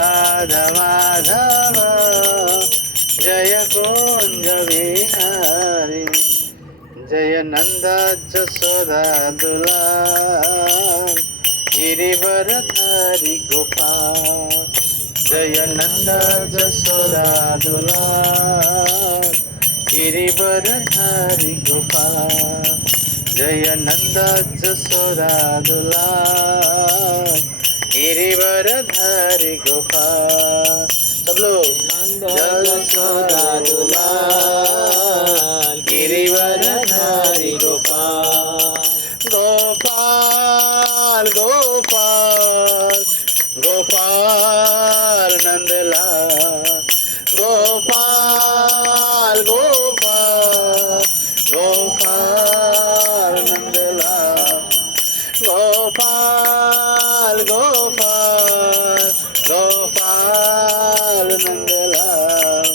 राधा माधव जय कुंज विहारी जय नंद जसोदा दुलार गिरिवरधारी गोपाल जय नंद जसोदा दुलार गिरिवरधारी गोपाल जय नंद जसोदा दुलार गिरिवरधारी गोपाल। सब लोग नंद जसोदा दुलाल गिरिवरधारी गोपाल गोपाल गोपाल गोपाल नंदलाल गोपाल गोपाल गोपाल नंदलाल गोपाल गोपाल गोपाल नंदलाल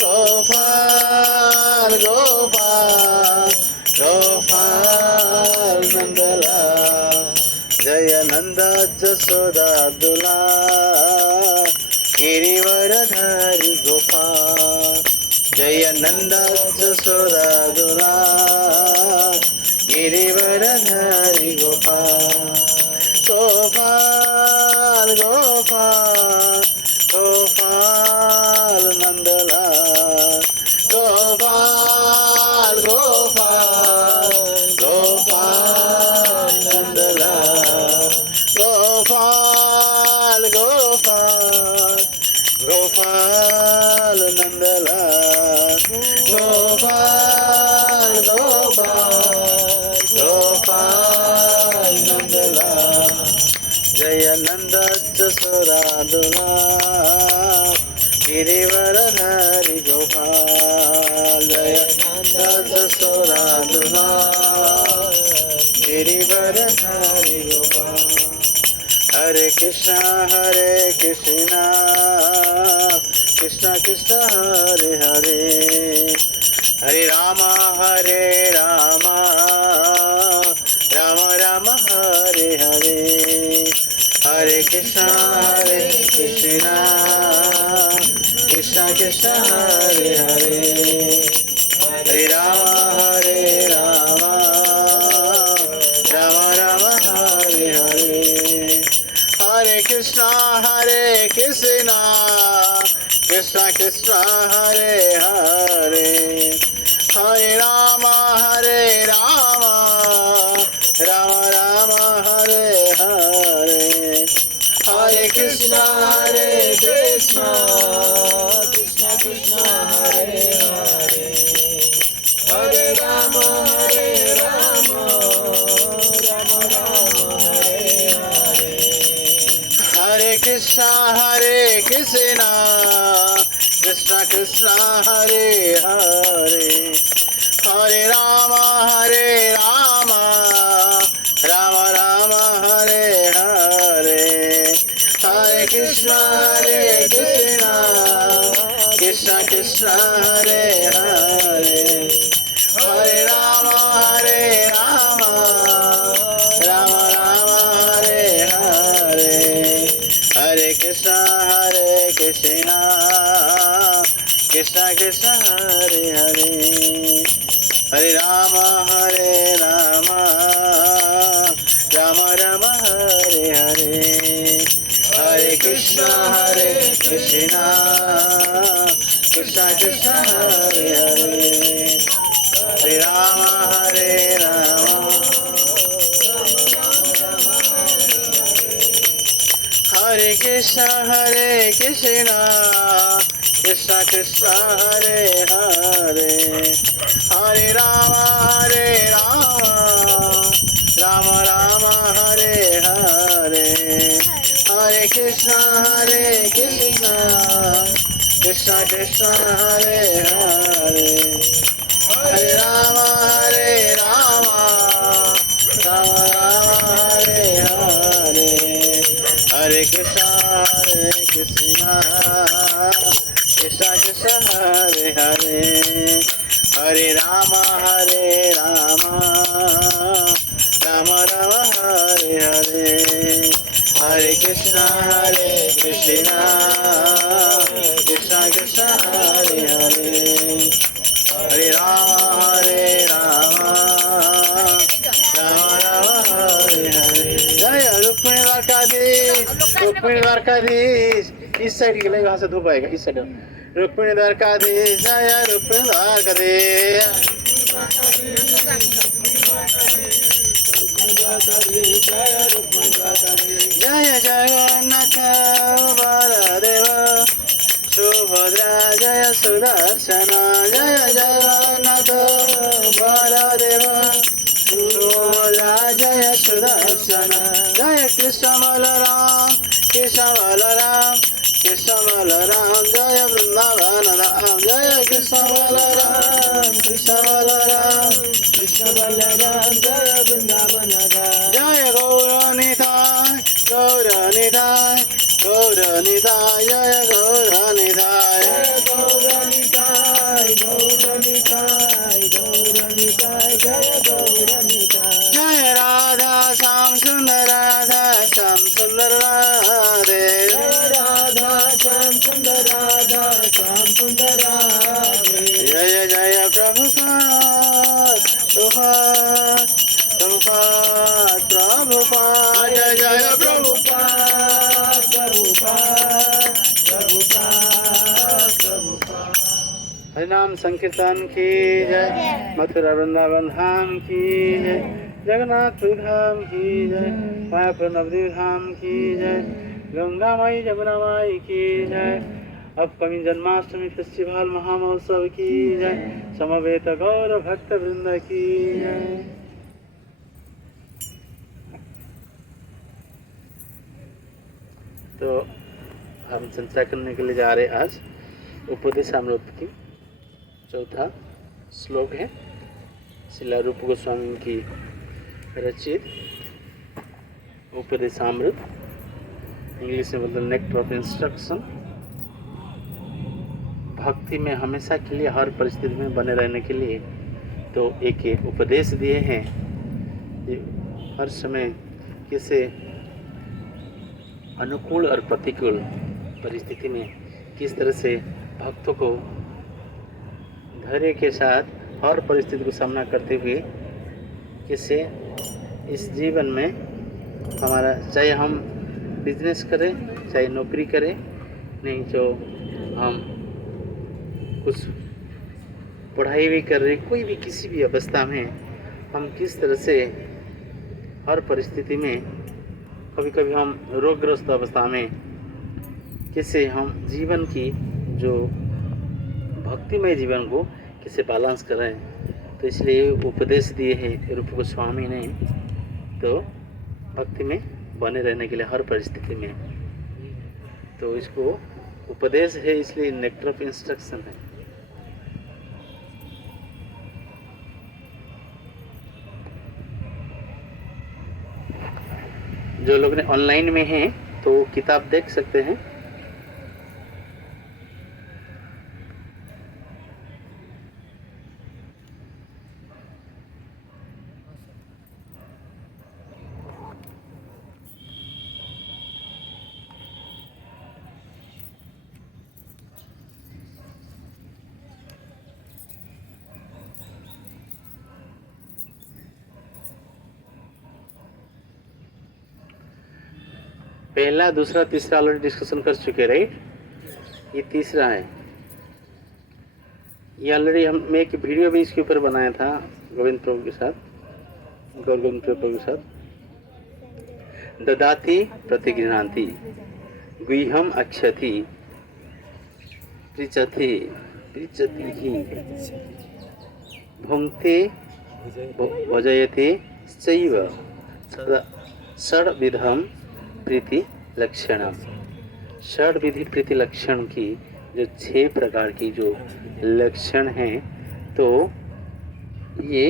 गोपाल गोपाल गोपाल नंदलाल जय नंद जसोदा दुलार गिरिवरधारी गोपाल जय नंद जसोदा दुलार गिरिवरधारी गोपाल गोपाल गोपाल गोपाल नंदलाल गोपाल गोपाल गोपाल नंदलाल गोपाल गोपाल गोपाल नंदलाल गोपाल गोपाल गोपाल नंदलाल जय नंद जसोदा दुलार गिरिवरधारी गोपाल जय नंद जसोदा दुलार गिरिवरधारी गोपाल हरे कृष्णा कृष्णा कृष्ण हरे हरे हरे राम राम राम हरे हरे हरे कृष्णा कृष्ण कृष्ण हरे हरे हरे राम राम हरे हरे हरे कृष्णा कृष्ण कृष्ण हरे हरे हरे राम राम राम हरे हरे हरे कृष्णा कृष्ण कृष्ण हरे हरे हरे राम राम राम हरे हरे हरे कृष्णा कृष्ण कृष्ण हरे हरे हरे राम राम हरे हरे हरे कृष्णा कृष्ण हरे हरे हरे राम राम हरे हरे हरे कृष्णा कृष्ण हरे हरे हरे राम राम हरे हरे हरे कृष्णा कृष्ण हरे हरे हरे राम हरे Krishna Krishna Hare Hare Hare Ram Ram Hare Hare Hare Krishna Krishna Hare Hare Hare Ram Ram Hare Hare Hare Krishna Krishna Hare Hare Hare Ram Ram Hare Hare Hare Krishna, Krishna Krishna, Hare Hare, Hare Rama, Rama Rama, Hare Hare. Jaya Rukmini Dwarkadhish. इस साइड के लिए, वहां से धूप आएगा, इस साइड। रुक्मिणी द्वारकाधीश, जय रुक्मिणी द्वारकाधीश, जय जगन्नाथ बलदेव सुभद्रा जय सुदर्शन, जय जगन्नाथ बलदेव सुभद्रा जय सुदर्शन, जय कृष्ण बलराम कृष्ण बलराम कृष्ण बलराम, जय वृंदावन धाम, जय कृष्ण बलराम कृष्ण बलराम कृष्ण बलराम जय वृंदावन धाम, जय गौरनिताय गौरनिताय गौरनिताय, जय गौरनिताय गौरनिताय गौरनिताय गौरनिताय जय गौरनिताय, जय राधा श्याम सुंदर राधा श्याम सुंदर राधे, जय राधा श्याम सुंदर राधा श्याम सुंदर राधे, जय जय प्रभुपाद प्रभुपाद प्रभुपाद प्रभुपाद, जय जय प्रभुपाद प्रभुपाद प्रभुपाद प्रभुपाद। हरिनाम संकीर्तन की जय, मथुरा वृंदावन धाम की जय, जगन्नाथपुरी धाम की जय, मायापुर नवद्वीप धाम की जय, गंगा माई जमुना माई की जय, अपकमिंग जन्माष्टमी फेस्टिवल महामहोत्सव की जय, समवेत गौर भक्त वृंद की जय। तो हम चर्चा करने के लिए जा रहे आज उपदेशामृत की चौथा श्लोक है, श्रील रूप गोस्वामी की रचित उपदेशामृत, इंग्लिश में मतलब नेक्टर ऑफ इंस्ट्रक्शन। भक्ति में हमेशा के लिए हर परिस्थिति में बने रहने के लिए तो एक उपदेश दिए हैं, हर समय किसे अनुकूल और प्रतिकूल परिस्थिति में किस तरह से भक्तों को धैर्य के साथ हर परिस्थिति को सामना करते हुए किससे इस जीवन में हमारा, चाहे हम बिजनेस करें चाहे नौकरी करें, नहीं जो हम कुछ पढ़ाई भी कर रहे, कोई भी किसी भी अवस्था में हम किस तरह से हर परिस्थिति में, कभी कभी हम रोगग्रस्त अवस्था में कैसे हम जीवन की जो भक्तिमय जीवन को कैसे बैलेंस करें, तो इसलिए उपदेश दिए हैं रूप गोस्वामी ने। तो भक्ति में बने रहने के लिए हर परिस्थिति में, तो इसको उपदेश है, इसलिए नेक्टर ऑफ इंस्ट्रक्शन है। जो लोग ने ऑनलाइन में हैं तो किताब देख सकते हैं। पहला दूसरा तीसरा ऑलरेडी डिस्कशन कर चुके, राइट। ये तीसरा है। ये ऑलरेडी मैं एक वीडियो भी इसके ऊपर बनाया था गोविंद प्रभु के साथ, गौर गोविंद प्रभु के साथ। ददाति प्रतिगृह्णाति गुह्यम अक्षति पृच्छति पृच्छति भुंक्ते भजयते चैव षड्विधम प्रीति लक्षणम। षड विधि प्रीति लक्षण की जो 6 प्रकार की जो लक्षण हैं, तो ये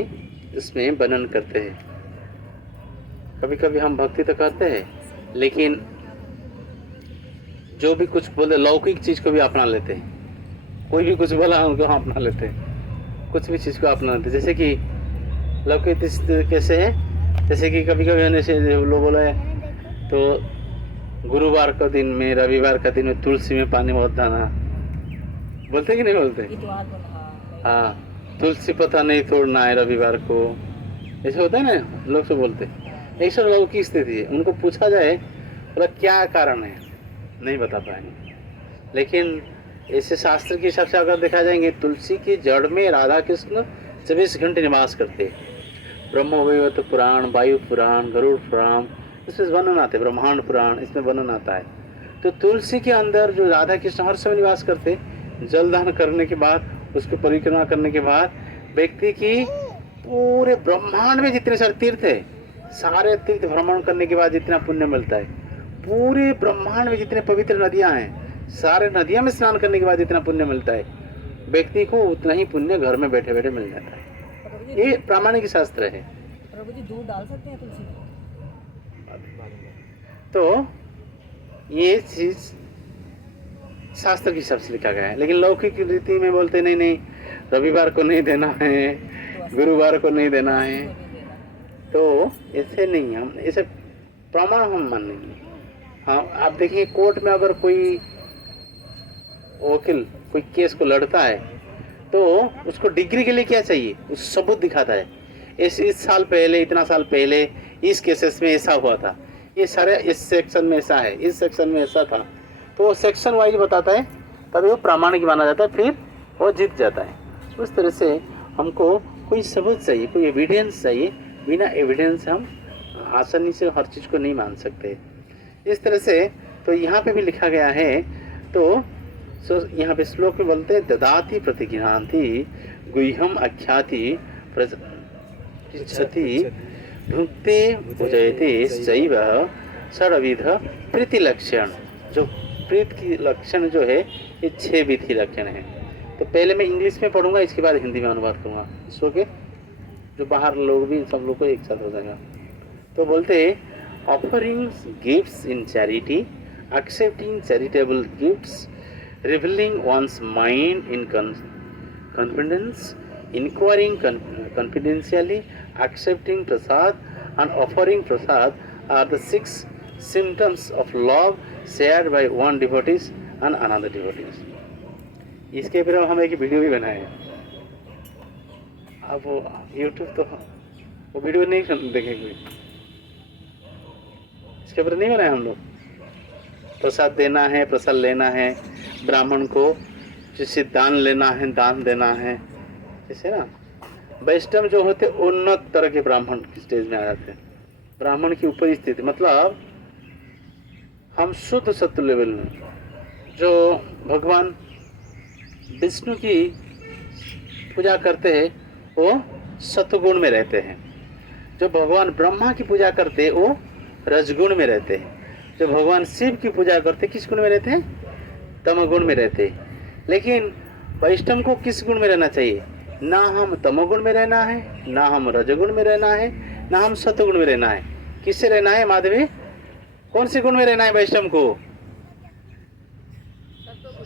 इसमें वर्णन करते हैं। कभी कभी हम भक्ति तो करते हैं, लेकिन जो भी कुछ बोले लौकिक चीज़ को भी अपना लेते हैं। कोई भी कुछ बोला उनको हम अपना लेते हैं, कुछ भी चीज़ को अपना लेते हैं। जैसे कि लौकिक कैसे है, जैसे कि कभी कभी जैसे लोग बोला है तो गुरुवार का दिन में, रविवार का दिन में तुलसी में पानी बहुत डालना, बोलते कि नहीं बोलते? इतवार को हाँ हाँ, तुलसी पत्ता नहीं तोड़ना है रविवार को, ऐसे होता है ना, लोग तो बोलते। ऐसे लोगों की स्थिति है, उनको पूछा जाए बोला क्या कारण है, नहीं बता पाएंगे। लेकिन ऐसे शास्त्र के हिसाब से अगर देखा जाएंगे, तुलसी की जड़ में राधा कृष्ण 24 घंटे निवास करते हैं। ब्रह्म वैवर्त पुराण, वायु पुराण, गरुड़ पुराण, इसमें वर्णन आते हैं, ब्रह्मांड पुराण, इसमें वर्णन आता है। तो तुलसी के अंदर जो राधा कृष्ण हर समय निवास करते, जलदान करने के बाद, उसकी परिक्रमा करने के बाद, व्यक्ति की पूरे ब्रह्मांड में जितने सारे तीर्थ है, सारे तीर्थ भ्रमण करने के बाद जितना पुण्य मिलता है, पूरे ब्रह्मांड में जितने पवित्र नदियां हैं, सारे नदियों में स्नान करने के बाद जितना पुण्य मिलता है, व्यक्ति को उतना ही पुण्य घर में बैठे बैठे मिल जाता है। ये प्रामाणिक शास्त्र है। प्रभु जी दूध डाल सकते हैं तुलसी में? तो ये चीज शास्त्र के हिसाब से लिखा गया है। लेकिन लौकिक रीति में बोलते नहीं नहीं, रविवार को नहीं देना है, गुरुवार को नहीं देना है। तो ऐसे नहीं, हम ऐसे प्रमाण हम मानेंगे। हाँ, आप देखिए कोर्ट में अगर कोई वकील कोई केस को लड़ता है तो उसको डिग्री के लिए क्या चाहिए, उस सबूत दिखाता है। इस साल पहले, इतना साल पहले इस केसेस में ऐसा हुआ था, ये सारे इस सेक्शन में ऐसा है, इस सेक्शन में ऐसा था, तो वो सेक्शन वाइज बताता है, तभी वो प्रामाणिक माना जाता है, फिर वो जीत जाता है। उस तरह से हमको कोई सबूत चाहिए, कोई एविडेंस चाहिए। बिना एविडेंस हम आसानी से हर चीज़ को नहीं मान सकते। इस तरह से तो यहाँ पे भी लिखा गया है। तो यहाँ पे श्लोक में बोलते हैं, ददाति प्रतिगृह्णाति गुह्यम आख्याति प्रचति भुक्ते भुजयते शैव षड्विध प्रीति लक्षण। जो प्रीत की लक्षण जो है, ये 6 विधि लक्षण है। तो पहले मैं इंग्लिश में पढ़ूंगा, इसके बाद हिंदी में अनुवाद करूँगा, सो के जो बाहर लोग भी, सब लोग को एक साथ हो जाएगा। तो बोलते हैं, offering gifts in charity, accepting charitable gifts, revealing one's mind in confidence, inquiring confidentially, accepting prasad and offering prasad are the 6 symptoms of love shared by one devotees and another devotees. इसके ऊपर हम एक video भी बनाए हैं। अब वो YouTube तो वो वीडियो नहीं देखेंगे, इसके ऊपर नहीं बनाए हम लोग। प्रसाद देना है, प्रसाद लेना है, ब्राह्मण को जिससे दान लेना है, दान देना है, जैसे ना वैष्णव जो होते उन्नत तरह के ब्राह्मण की स्टेज में आ जाते हैं। ब्राह्मण की ऊपरी स्थिति मतलब हम शुद्ध सत्व लेवल में, जो भगवान विष्णु की पूजा करते हैं वो सत्वगुण में रहते हैं। जो भगवान ब्रह्मा की पूजा करते हैं वो रजगुण में रहते हैं। जो भगवान शिव की पूजा करते किस गुण में रहते हैं, तमोगुण में रहते हैं। लेकिन वैष्णव को किस गुण में रहना चाहिए, ना हम तमोगुण में रहना है, ना हम रजगुण में रहना है, ना हम सत्वगुण में रहना है। किससे रहना है माधवी, कौन से गुण में रहना है वैष्णव को?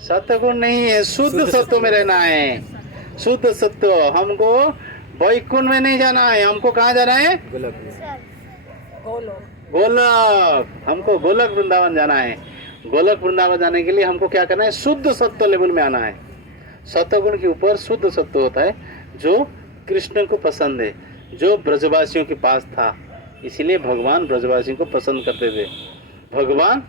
सत्वगुण नहीं है, शुद्ध सत्व में रहना है। शुद्ध सत्व, हमको वैकुंठ में नहीं जाना है, हमको कहाँ जाना है, गोलक। हमको गोलक वृंदावन जाना है। गोलक वृंदावन जाने के लिए हमको क्या करना है, शुद्ध सत्व लेवल में आना है। सत्वगुण के ऊपर शुद्ध सत्व होता है, जो कृष्ण को पसंद है, जो ब्रजवासियों के पास था। इसीलिए भगवान ब्रजवासियों को पसंद करते थे। भगवान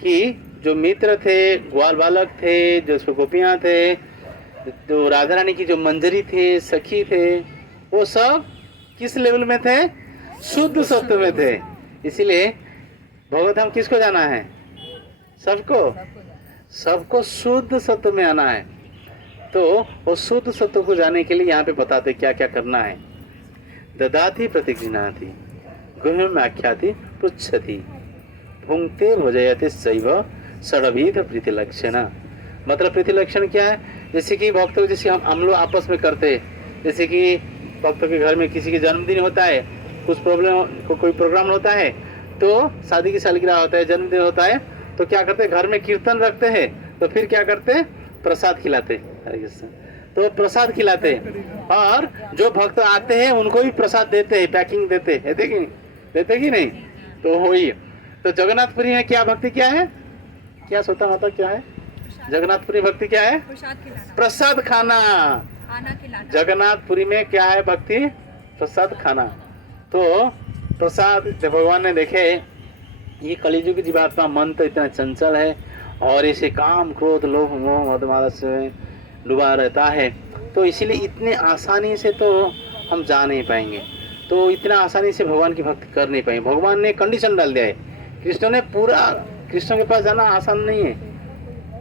की जो मित्र थे, ग्वाल बालक थे, जो गोपियाँ थे, जो राधा रानी की जो मंजरी थे, सखी थे, वो सब किस लेवल में थे, शुद्ध सत्व में थे। इसीलिए भगवत हम किसको जाना है, सबको शुद्ध सत्व में आना है। तो वो शुद्ध सत्व को जाने के लिए यहाँ पे बताते क्या क्या करना है। ददाति प्रतिगृह्णाति गुह्यम आख्याति पृच्छति भुंक्ते भुजयते शैव षड्विध प्रीति लक्षण। मतलब प्रीति लक्षण क्या है, जैसे कि भक्तों, जैसे हम लोग आपस में करते हैं, जैसे कि भक्तों के घर में किसी की जन्मदिन होता है, कुछ प्रॉब्लम को कोई प्रोग्राम होता है, तो शादी की सालगिरह होता है, जन्मदिन होता है, तो क्या करते हैं, घर में कीर्तन रखते हैं, तो फिर क्या करते हैं, प्रसाद खिलाते। हरे कृष्ण। तो प्रसाद खिलाते हैं, और जो भक्त आते हैं उनको भी प्रसाद देते हैं, पैकिंग देते हैं, देते कि नहीं? तो वही। तो जगन्नाथपुरी में क्या भक्ति क्या है, क्या सोता माता क्या है जगन्नाथपुरी भक्ति क्या है, प्रसाद खिलाना, प्रसाद खाना। खाना खिलाना। जगन्नाथपुरी में क्या है भक्ति, प्रसाद खाना। तो प्रसाद जब भगवान ने देखे ये कलिजुग की जीवात्मा मन तो इतना चंचल है और इसे काम क्रोध लोभ मोह मदमालस्य में डूबा रहता है, तो इसीलिए इतने आसानी से तो हम जा नहीं पाएंगे, तो इतना आसानी से भगवान की भक्ति कर नहीं पाएंगे। भगवान ने कंडीशन डाल दिया है, कृष्ण ने पूरा, कृष्ण के पास जाना आसान नहीं है,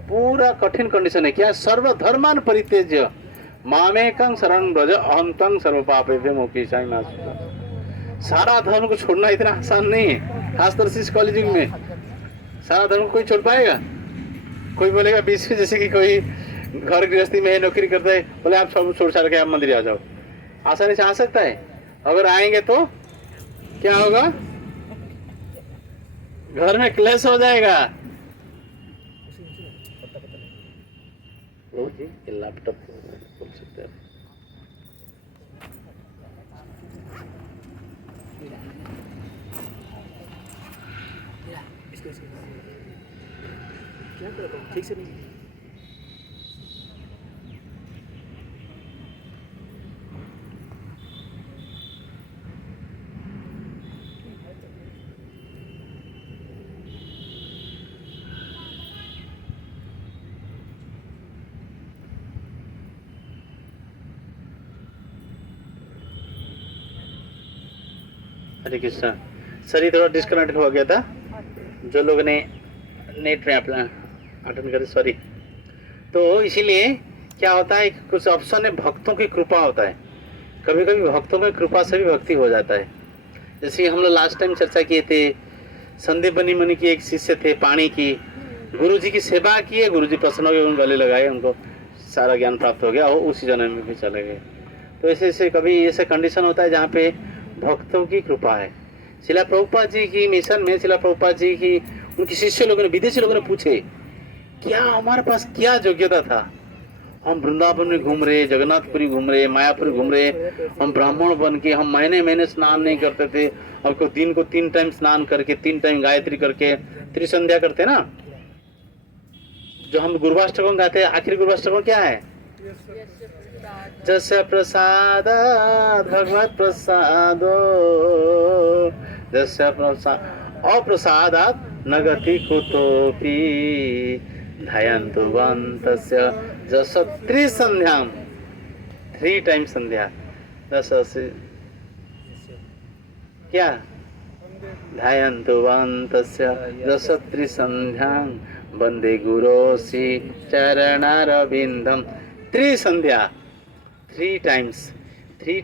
पूरा कठिन कंडीशन है। क्या, सर्वधर्मान परित्यज्य मामेकं शरणं व्रज अहं त्वं सर्व पापेभ्यो मोक्षयिष्यामि मा शुचः। सारा धर्म को छोड़ना इतना आसान नहीं है, खासतौर से इस कलियुग में सारा धर्म कोई छोड़ पाएगा? कोई बोलेगा बीच में, जैसे कि कोई घर गृहस्थी में नौकरी करता है, बोले आप सब छोड़ छाड़ के आप मंदिर आ जाओ, आसानी से आ सकता है? अगर आएंगे तो क्या होगा, घर में क्लेश हो जाएगा। जी लैपटॉप खोल सकते हैं। क्या कर रहा हूँ ठीक से नहीं। हरे कृष्णा। शरीर थोड़ा डिस्कनेक्ट हो गया था, जो लोग ने नेट में अपना अटेंड करे, सॉरी। तो इसीलिए क्या होता है, कुछ ऑप्शन है, भक्तों की कृपा होता है, कभी कभी भक्तों की कृपा से भी भक्ति हो जाता है। जैसे हम लोग लास्ट टाइम चर्चा किए थे, संदीप बनी मनी की एक शिष्य थे, पानी की, गुरु जी की सेवा किए, गुरु जी प्रसन्न हो गए, उन गले लगाए, उनको सारा ज्ञान प्राप्त हो गया, वो उसी जन्म में भी चले गए। तो ऐसे ऐसे कभी ऐसे कंडीशन होता है जहाँ पे भक्तों की कृपा है। शिला प्रभुपाद जी की मिशन में, शिला प्रभुपाद जी की उनके शिष्य लोगों ने, विदेशी लोगों ने पूछे क्या हमारे पास क्या योग्यता था, हम वृंदावन में घूम रहे, जगन्नाथपुरी घूम रहे, मायापुरी घूम रहे, हम ब्राह्मण बन के, हम महीने महीने स्नान नहीं करते थे, हमको दिन को 3 टाइम स्नान करके 3 टाइम गायत्री करके त्रिसंध्या करते ना, जो हम गुरुवाष्टकम गाते हैं, आखिरी गुरुवाष्टकम क्या है, जस्य प्रसाद भगवत प्रसादो जस्य प्रसाद अप्रसादात् न गति कुतोपि ध्यायन्तु वन्तस्य जस त्रिसंध्याम, 3 टाइम संध्या, दस क्या ध्यायन्तु वन्तस्य जस त्रिसंध्यां वन्दे गुरोसि चरणारविन्दं। त्रिसंध्या, 3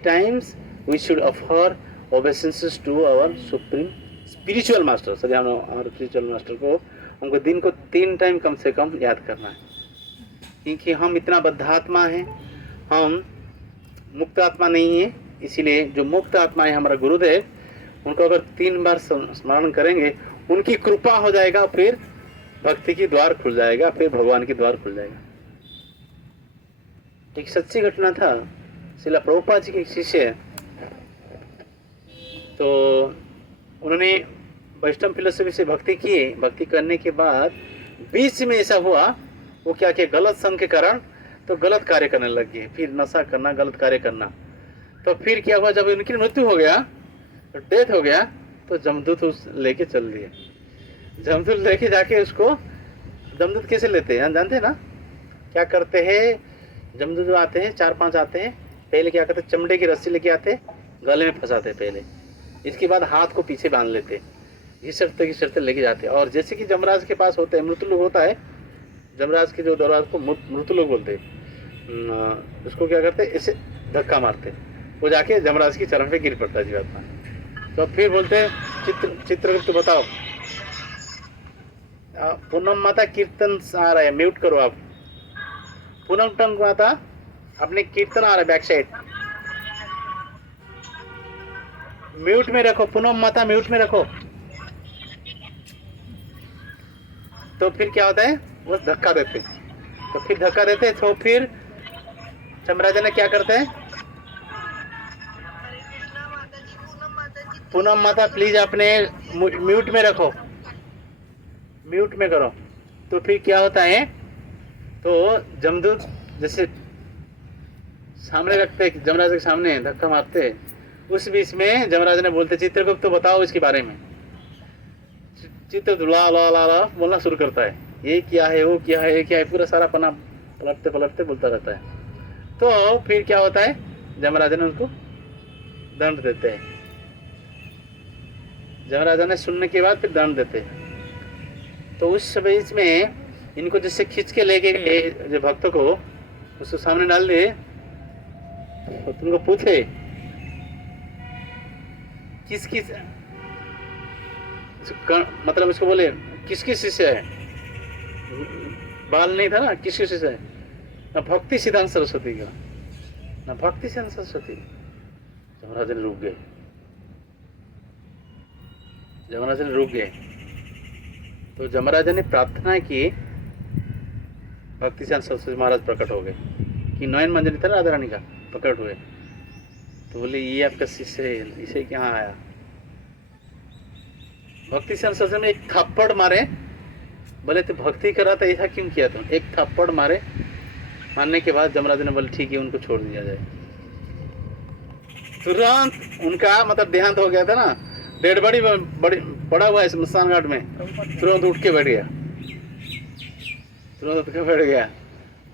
times we should offer obeisances to our supreme spiritual master। सभी हम हमारे spiritual master को, हमको दिन को 3 टाइम कम से कम याद करना है, क्योंकि हम इतना बद्धात्मा हैं, हम मुक्त आत्मा नहीं है। इसीलिए जो मुक्त आत्मा है हमारा गुरुदेव, उनको अगर 3 बार स्मरण करेंगे, उनकी कृपा हो जाएगा, फिर भक्ति की द्वार खुल जाएगा, फिर भगवान की द्वार खुल जाएगा। एक सच्ची घटना था, शिला प्रभुपाद जी के एक शिष्य, तो उन्होंने वैष्णव फिलोसफी से भक्ति किए, भक्ति करने के बाद बीच में ऐसा हुआ, वो क्या किया, गलत संग के कारण तो गलत कार्य करने लग गए, फिर नशा करना, गलत कार्य करना। तो फिर क्या हुआ, जब उनकी मृत्यु हो गया, तो डेथ हो गया, तो जमदूत उस लेके चल दिए। जमदूत लेके जाके उसको, जमदूत कैसे लेते हैं जानते हैं ना, क्या करते हैं, जमदूत जो आते हैं 4-5 आते हैं, पहले क्या करते हैं, चमड़े की रस्सी लेके आते, गले में फंसाते पहले, इसके बाद हाथ को पीछे बांध लेते, घिसटते लेके जाते। और जैसे कि जमराज के पास होते हैं, मृत्युलोक होता है, जमराज के जो दरवाजे को मृत्युलोक बोलते हैं, उसको क्या करते, ऐसे धक्का मारते, वो जाके जमराज की चरण पे गिर पड़ता है जीवात्मा। तो फिर बोलते हैं चित्रगुप्त बताओ, पूनम माता कीर्तन आ रहा है, म्यूट करो आप, पूनम माता अपने कीर्तन आ रहा है, बैक साइड म्यूट में रखो, पूनम माता म्यूट में रखो। तो फिर क्या होता है, वो धक्का देते, तो फिर धक्का देते, तो फिर चमराजा ने क्या करते हैं, पूनम माता प्लीज अपने म्यूट में रखो, म्यूट में करो। तो फिर क्या होता है, तो जमदूत जैसे सामने रखते, जमराज के सामने धक्का मारते, उस बीच में जमराज ने बोलते चित्रगुप्त तो बताओ इसके बारे में। चित्रगुप्त ला ला ला ला बोलना शुरू करता है, ये क्या है, वो क्या है, ये क्या है, पूरा सारा पन्ना पलटते पलटते बोलता रहता है। तो फिर क्या होता है, जमराजा ने उनको दंड देते हैं। जमराजा ने सुनने के बाद फिर दंड देते हैं। तो उस बीच में इनको जैसे खींच के लेके गए जो भक्तों को, उसको सामने डाल दिए, तो तुमको पूछे किस किस, मतलब इसको बोले किस किस शिष्य है, बाल नहीं था ना, किस किस शिष्य है, ना भक्ति सिद्धांत सरस्वती का, ना भक्ति सिद्धांत सरस्वती। जमराज ने रुक गए, जमराज ने रुक गए। तो जमराज ने प्रार्थना की, भक्ति सिद्धांत सरस्वती महाराज प्रकट हो गए कि नयन मंजरी था राधा रानी का, प्रकट हुए। तो बोले ये आपका शिष्य है, इसे क्या आया। भक्ति सिद्धांत सरस्वती में एक थप्पड़ मारे, बोले तो भक्ति कर रहा था, ऐसा क्यों किया तुम। एक थप्पड़ मारे, मारने के बाद जमराज ने बोले ठीक है उनको छोड़ दिया जाए। तुरंत उनका मतलब देहांत हो गया था ना, डेड बॉडी बड़ी पड़ा हुआ है स्मशान घाट में, तुरंत उठ के बैठ गया, तुरंत उठ के बैठ गया।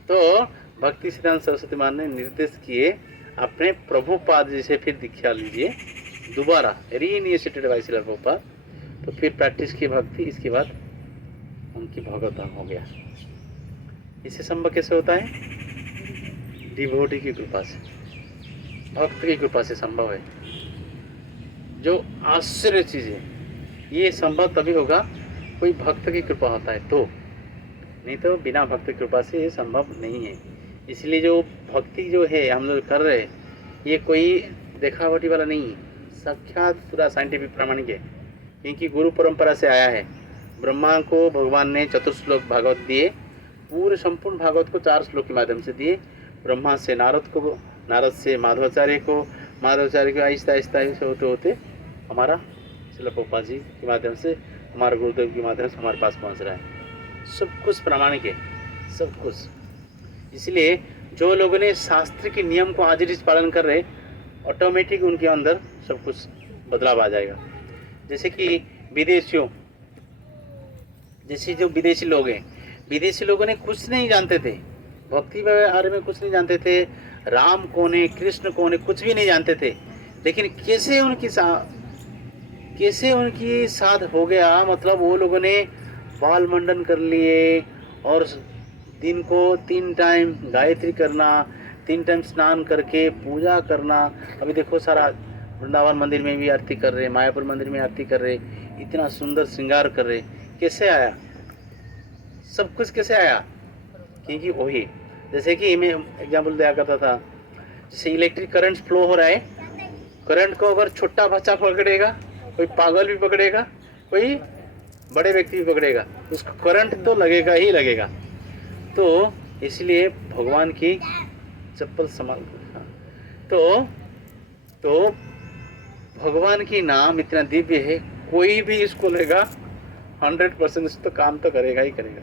तो भक्ति सिद्धांत सरस्वती महाराज ने निर्देश किए अपने प्रभुपाद जी से फिर दीक्षा लीजिए दोबारा, रीइनिशिएटेड बाय श्रील प्रभुपाद। तो फिर प्रैक्टिस की भक्ति, इसके बाद उनकी भगवता हो गया। इसे संभव कैसे होता है, डिवोटी की कृपा से, भक्त की कृपा से संभव है। जो आश्चर्य चीज है, ये संभव तभी होगा कोई भक्त की कृपा होता है तो, नहीं तो बिना भक्त की कृपा से ये संभव नहीं है। इसलिए जो भक्ति जो है हम लोग कर रहे हैं, ये कोई देखावटी वाला नहीं है, साक्षात पूरा साइंटिफिक प्रामाणिक है, क्योंकि गुरु परंपरा से आया है। ब्रह्मा को भगवान ने चतुर्श्लोक भागवत दिए, पूरे संपूर्ण भागवत को 4 श्लोक के माध्यम से दिए। ब्रह्मा से नारद को, नारद से माधवाचार्य को, माधवाचार्य को आहिस्ता आहिस्ता होते होते हमारा श्रील प्रभुपाद जी के माध्यम से, हमारे गुरुदेव के माध्यम से हमारे पास पहुंच रहा है। सब कुछ प्रामाणिक है, सब कुछ। इसलिए जो लोगों ने शास्त्र के नियम को आज रीच पालन कर रहे, ऑटोमेटिक उनके अंदर सब कुछ बदलाव आ जाएगा। जैसे कि विदेशियों, जैसे जो विदेशी लोग हैं, विदेशी लोगों ने कुछ नहीं जानते थे, भक्ति व्यवहार में कुछ नहीं जानते थे, राम कौन है, कृष्ण कौन है, कुछ भी नहीं जानते थे। लेकिन कैसे उनकी साथ हो गया, मतलब वो लोगों ने बाल मंडन कर लिए और दिन को 3 टाइम गायत्री करना, 3 टाइम स्नान करके पूजा करना। अभी देखो सारा वृंदावन मंदिर में भी आरती कर रहे, मायापुर मंदिर में आरती कर रहे, इतना सुंदर श्रृंगार कर रहे। कैसे आया सब कुछ, कैसे आया, क्योंकि वही, जैसे कि मैं एग्जाम्पल दिया करता था, जैसे इलेक्ट्रिक करंट फ्लो हो रहा है, करंट को अगर छोटा बच्चा पकड़ेगा, कोई पागल भी पकड़ेगा, कोई बड़े व्यक्ति भी पकड़ेगा, उसको करंट तो लगेगा ही लगेगा। तो इसलिए भगवान की चप्पल संभाल, तो भगवान की नाम इतना दिव्य है, कोई भी इसको लेगा 100% तो काम तो करेगा ही करेगा।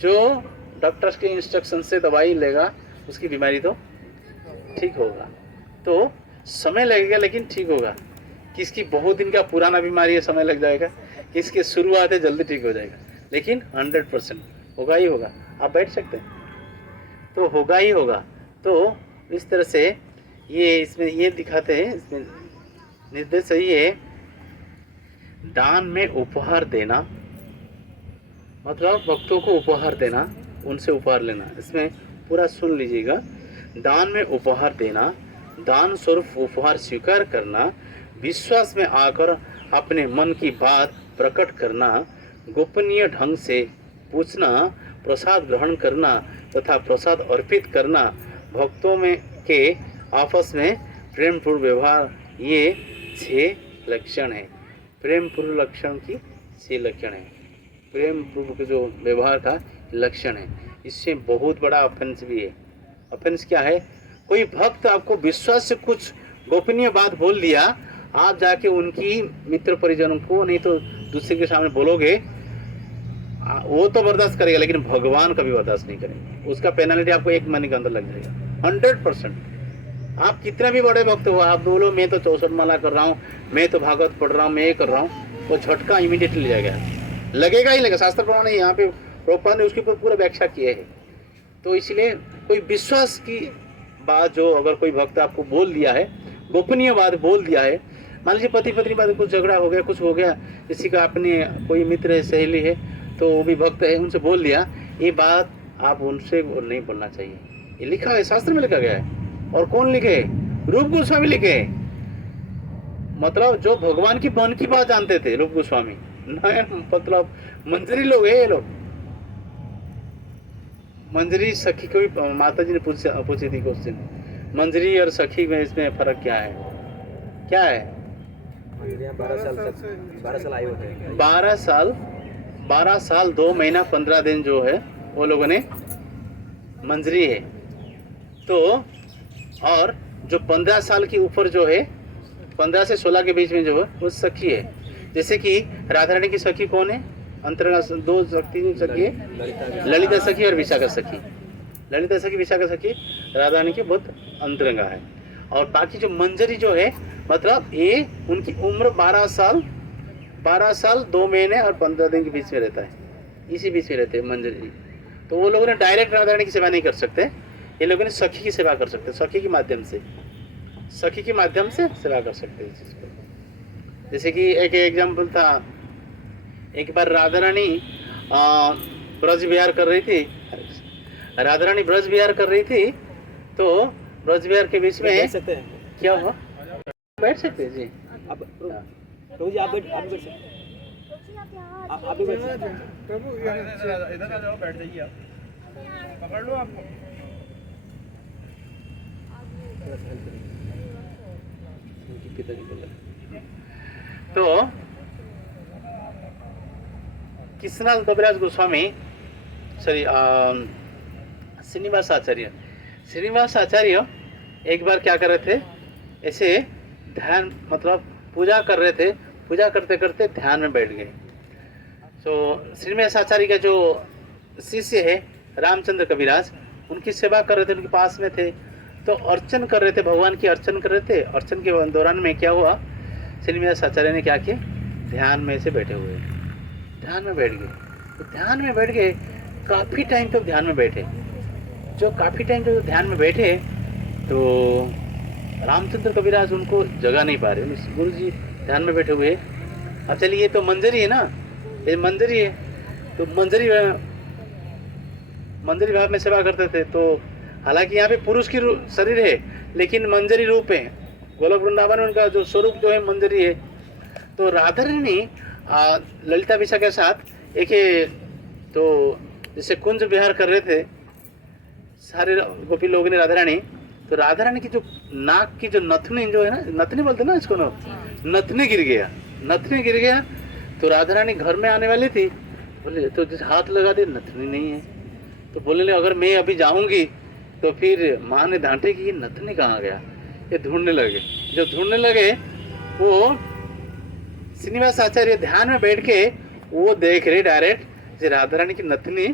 जो डॉक्टर्स के इंस्ट्रक्शन से दवाई लेगा उसकी बीमारी तो ठीक होगा, तो समय लगेगा लेकिन ठीक होगा। किसकी बहुत दिन का पुराना बीमारी है, समय लग जाएगा, किसकी शुरुआत है जल्दी ठीक हो जाएगा, लेकिन 100% होगा ही होगा। आप बैठ सकते हैं तो होगा ही होगा। तो इस तरह से ये इसमें ये दिखाते हैं, इसमें निर्देश सही है। दान में उपहार देना मतलब भक्तों को उपहार देना, उनसे उपहार लेना। इसमें पूरा सुन लीजिएगा। दान में उपहार देना, दान स्वरूप उपहार स्वीकार करना, विश्वास में आकर अपने मन की बात प्रकट करना, गोपनीय ढंग से पूछना, प्रसाद ग्रहण करना तथा प्रसाद अर्पित करना, भक्तों में के आपस में प्रेम पूर्ण व्यवहार, ये 6 लक्षण है। प्रेम पूर्ण लक्षण की 6 लक्षण है, प्रेम पूर्व के जो व्यवहार का लक्षण है। इससे बहुत बड़ा ऑफेंस भी है। ऑफेंस क्या है, कोई भक्त आपको विश्वास से कुछ गोपनीय बात बोल दिया, आप जाके उनकी मित्र परिजनों को नहीं तो दूसरे के सामने बोलोगे, वो तो बर्दाश्त करेगा, लेकिन भगवान कभी बर्दाश्त नहीं करेंगे। उसका पेनल्टी आपको 1 महीने के अंदर लग जाएगा 100%। आप कितना भी बड़े भक्त हो, आप बोलो मैं तो 64 माला कर रहा हूँ, मैं तो भागवत पढ़ रहा हूँ, मैं ये कर रहा हूँ, वो झटका इमीडिएटली जाएगा, लगेगा ही लगेगा। शास्त्र प्रमाण है, यहाँ पे प्रभुपाद ने उसके ऊपर पूरा व्याख्या किए है। तो इसलिए कोई विश्वास की बात जो अगर कोई भक्त आपको बोल दिया है, गोपनीय बात बोल दिया है, मान लीजिए पति पत्नी बात कुछ झगड़ा हो गया, कुछ हो गया, किसी का अपने कोई मित्र है, सहेली है, तो वो भी भक्त है, उनसे बोल दिया, ये बात आप उनसे नहीं बोलना चाहिए। ये लिखा है, शास्त्र में लिखा गया है। और कौन लिखे? रूप गोस्वामी लिखे। मतलब जो भगवान की मन की बात जानते थे रूप गोस्वामी, मतलब मंजरी लोग है ये लोग। मंजरी सखी को भी माता जी ने पूछी थी क्वेश्चन, मंजरी और सखी में इसमें फर्क क्या है? क्या है? 12 साल आयु है। 12 साल 2 महीना 15 दिन जो है वो लोगों ने मंजरी है। तो और जो 15 साल की ऊपर जो है, 15 से 16 के बीच में जो है वो सखी है। जैसे कि राधा रानी की सखी कौन है? अंतरंगा 2 सखी है, ललिता सखी और विशाखा सखी। ललिता सखी, विशाखा सखी राधा रानी की बहुत अंतरंगा है। और बाकी जो मंजरी जो है, मतलब ये उनकी उम्र 12 साल 2 महीने और 15 दिन के बीच में रहता है, इसी बीच में रहते हैं मंजरी। तो वो लोगों ने डायरेक्ट राधा रानी की सेवा नहीं कर सकते, ये लोगों ने सखी की सेवा कर सकते, सखी के माध्यम से, सखी के माध्यम से सेवा कर सकते हैं इस चीज़ को। जैसे कि एक एग्जाम्पल था, एक बार राधा रानी ब्रज विहार कर रही थी, राधा रानी ब्रज विहार कर रही थी, तो ब्रज विहार के बीच में क्या हुआ? बैठ सकते हैं जी, प्रभु जी आप बैठ सकते हैं, आप भी बैठ सकते हैं। प्रभु इधर आ जाओ, बैठ जाइए, आप पकड़ लो आपको। पिताजी बोल रहे। तो कृष्णदास कविराज गोस्वामी, सॉरी श्रीनिवास आचार्य एक बार क्या कर रहे थे, ऐसे ध्यान, मतलब पूजा कर रहे थे, पूजा करते करते ध्यान में बैठ गए। तो श्रीनिवास आचार्य का जो शिष्य है रामचंद्र कविराज, उनकी सेवा कर रहे थे, उनके पास में थे, तो अर्चन कर रहे थे, भगवान की अर्चन कर रहे थे। अर्चन के दौरान में क्या हुआ, श्रीनिवास आचार्य ने क्या किया, ध्यान में से बैठे हुए, ध्यान में बैठ गए। तो ध्यान में बैठ गए, काफ़ी टाइम तक ध्यान में बैठे। जो काफ़ी टाइम तक ध्यान में बैठे, तो रामचंद्र कविराज उनको जगा नहीं पा रहे। गुरु जी ध्यान में बैठे हुए, अब चलिए ये तो मंजरी है ना, ये मंजरी है, तो मंजरी भाव में सेवा करते थे। तो हालांकि यहाँ पे पुरुष की शरीर है, लेकिन मंजरी रूप है, गोलोक वृंदावन में उनका जो स्वरूप जो है मंजरी है। तो राधा रानी ललिता विशाखा के साथ एक, तो जैसे कुंज विहार कर रहे थे सारे गोपी लोगों ने, राधा रानी, तो राधा रानी की जो नाक की जो नथनी जो है ना, नथनी बोलते ना इसको, नथनी गिर गया। तो राधा रानी घर में आने वाली थी, बोले तो जिस हाथ लगा दे, नथनी नहीं है। तो बोले अगर मैं अभी जाऊंगी तो फिर माँ ने डांटेगी, ये नथनी कहाँ गया। ये ढूंढने लगे, जो ढूंढने लगे वो श्रीनिवास आचार्य ध्यान में बैठ के वो देख रहे डायरेक्ट, राधा रानी की नथनी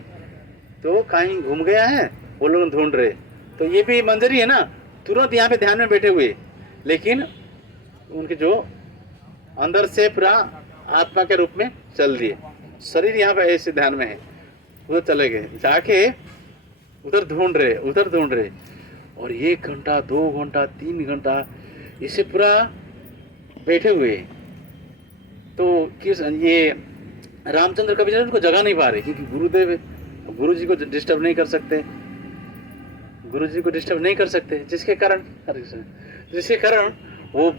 तो कहीं घूम गया है, वो लोग ढूंढ रहे। तो ये भी मंजरी है ना, तुरंत यहाँ पे ध्यान में बैठे हुए, लेकिन उनके जो अंदर से पूरा आत्मा के रूप में चल दिए, शरीर यहाँ पे ऐसे ध्यान में है, उधर चले गए, जाके उधर ढूंढ रहे, और 1 घंटा 2 घंटा 3 घंटा इसे पूरा बैठे हुए। तो किस ये रामचंद्र कविराज उनको जगा नहीं पा रहे, क्योंकि गुरु जी को डिस्टर्ब नहीं कर सकते, जिसके कारण वो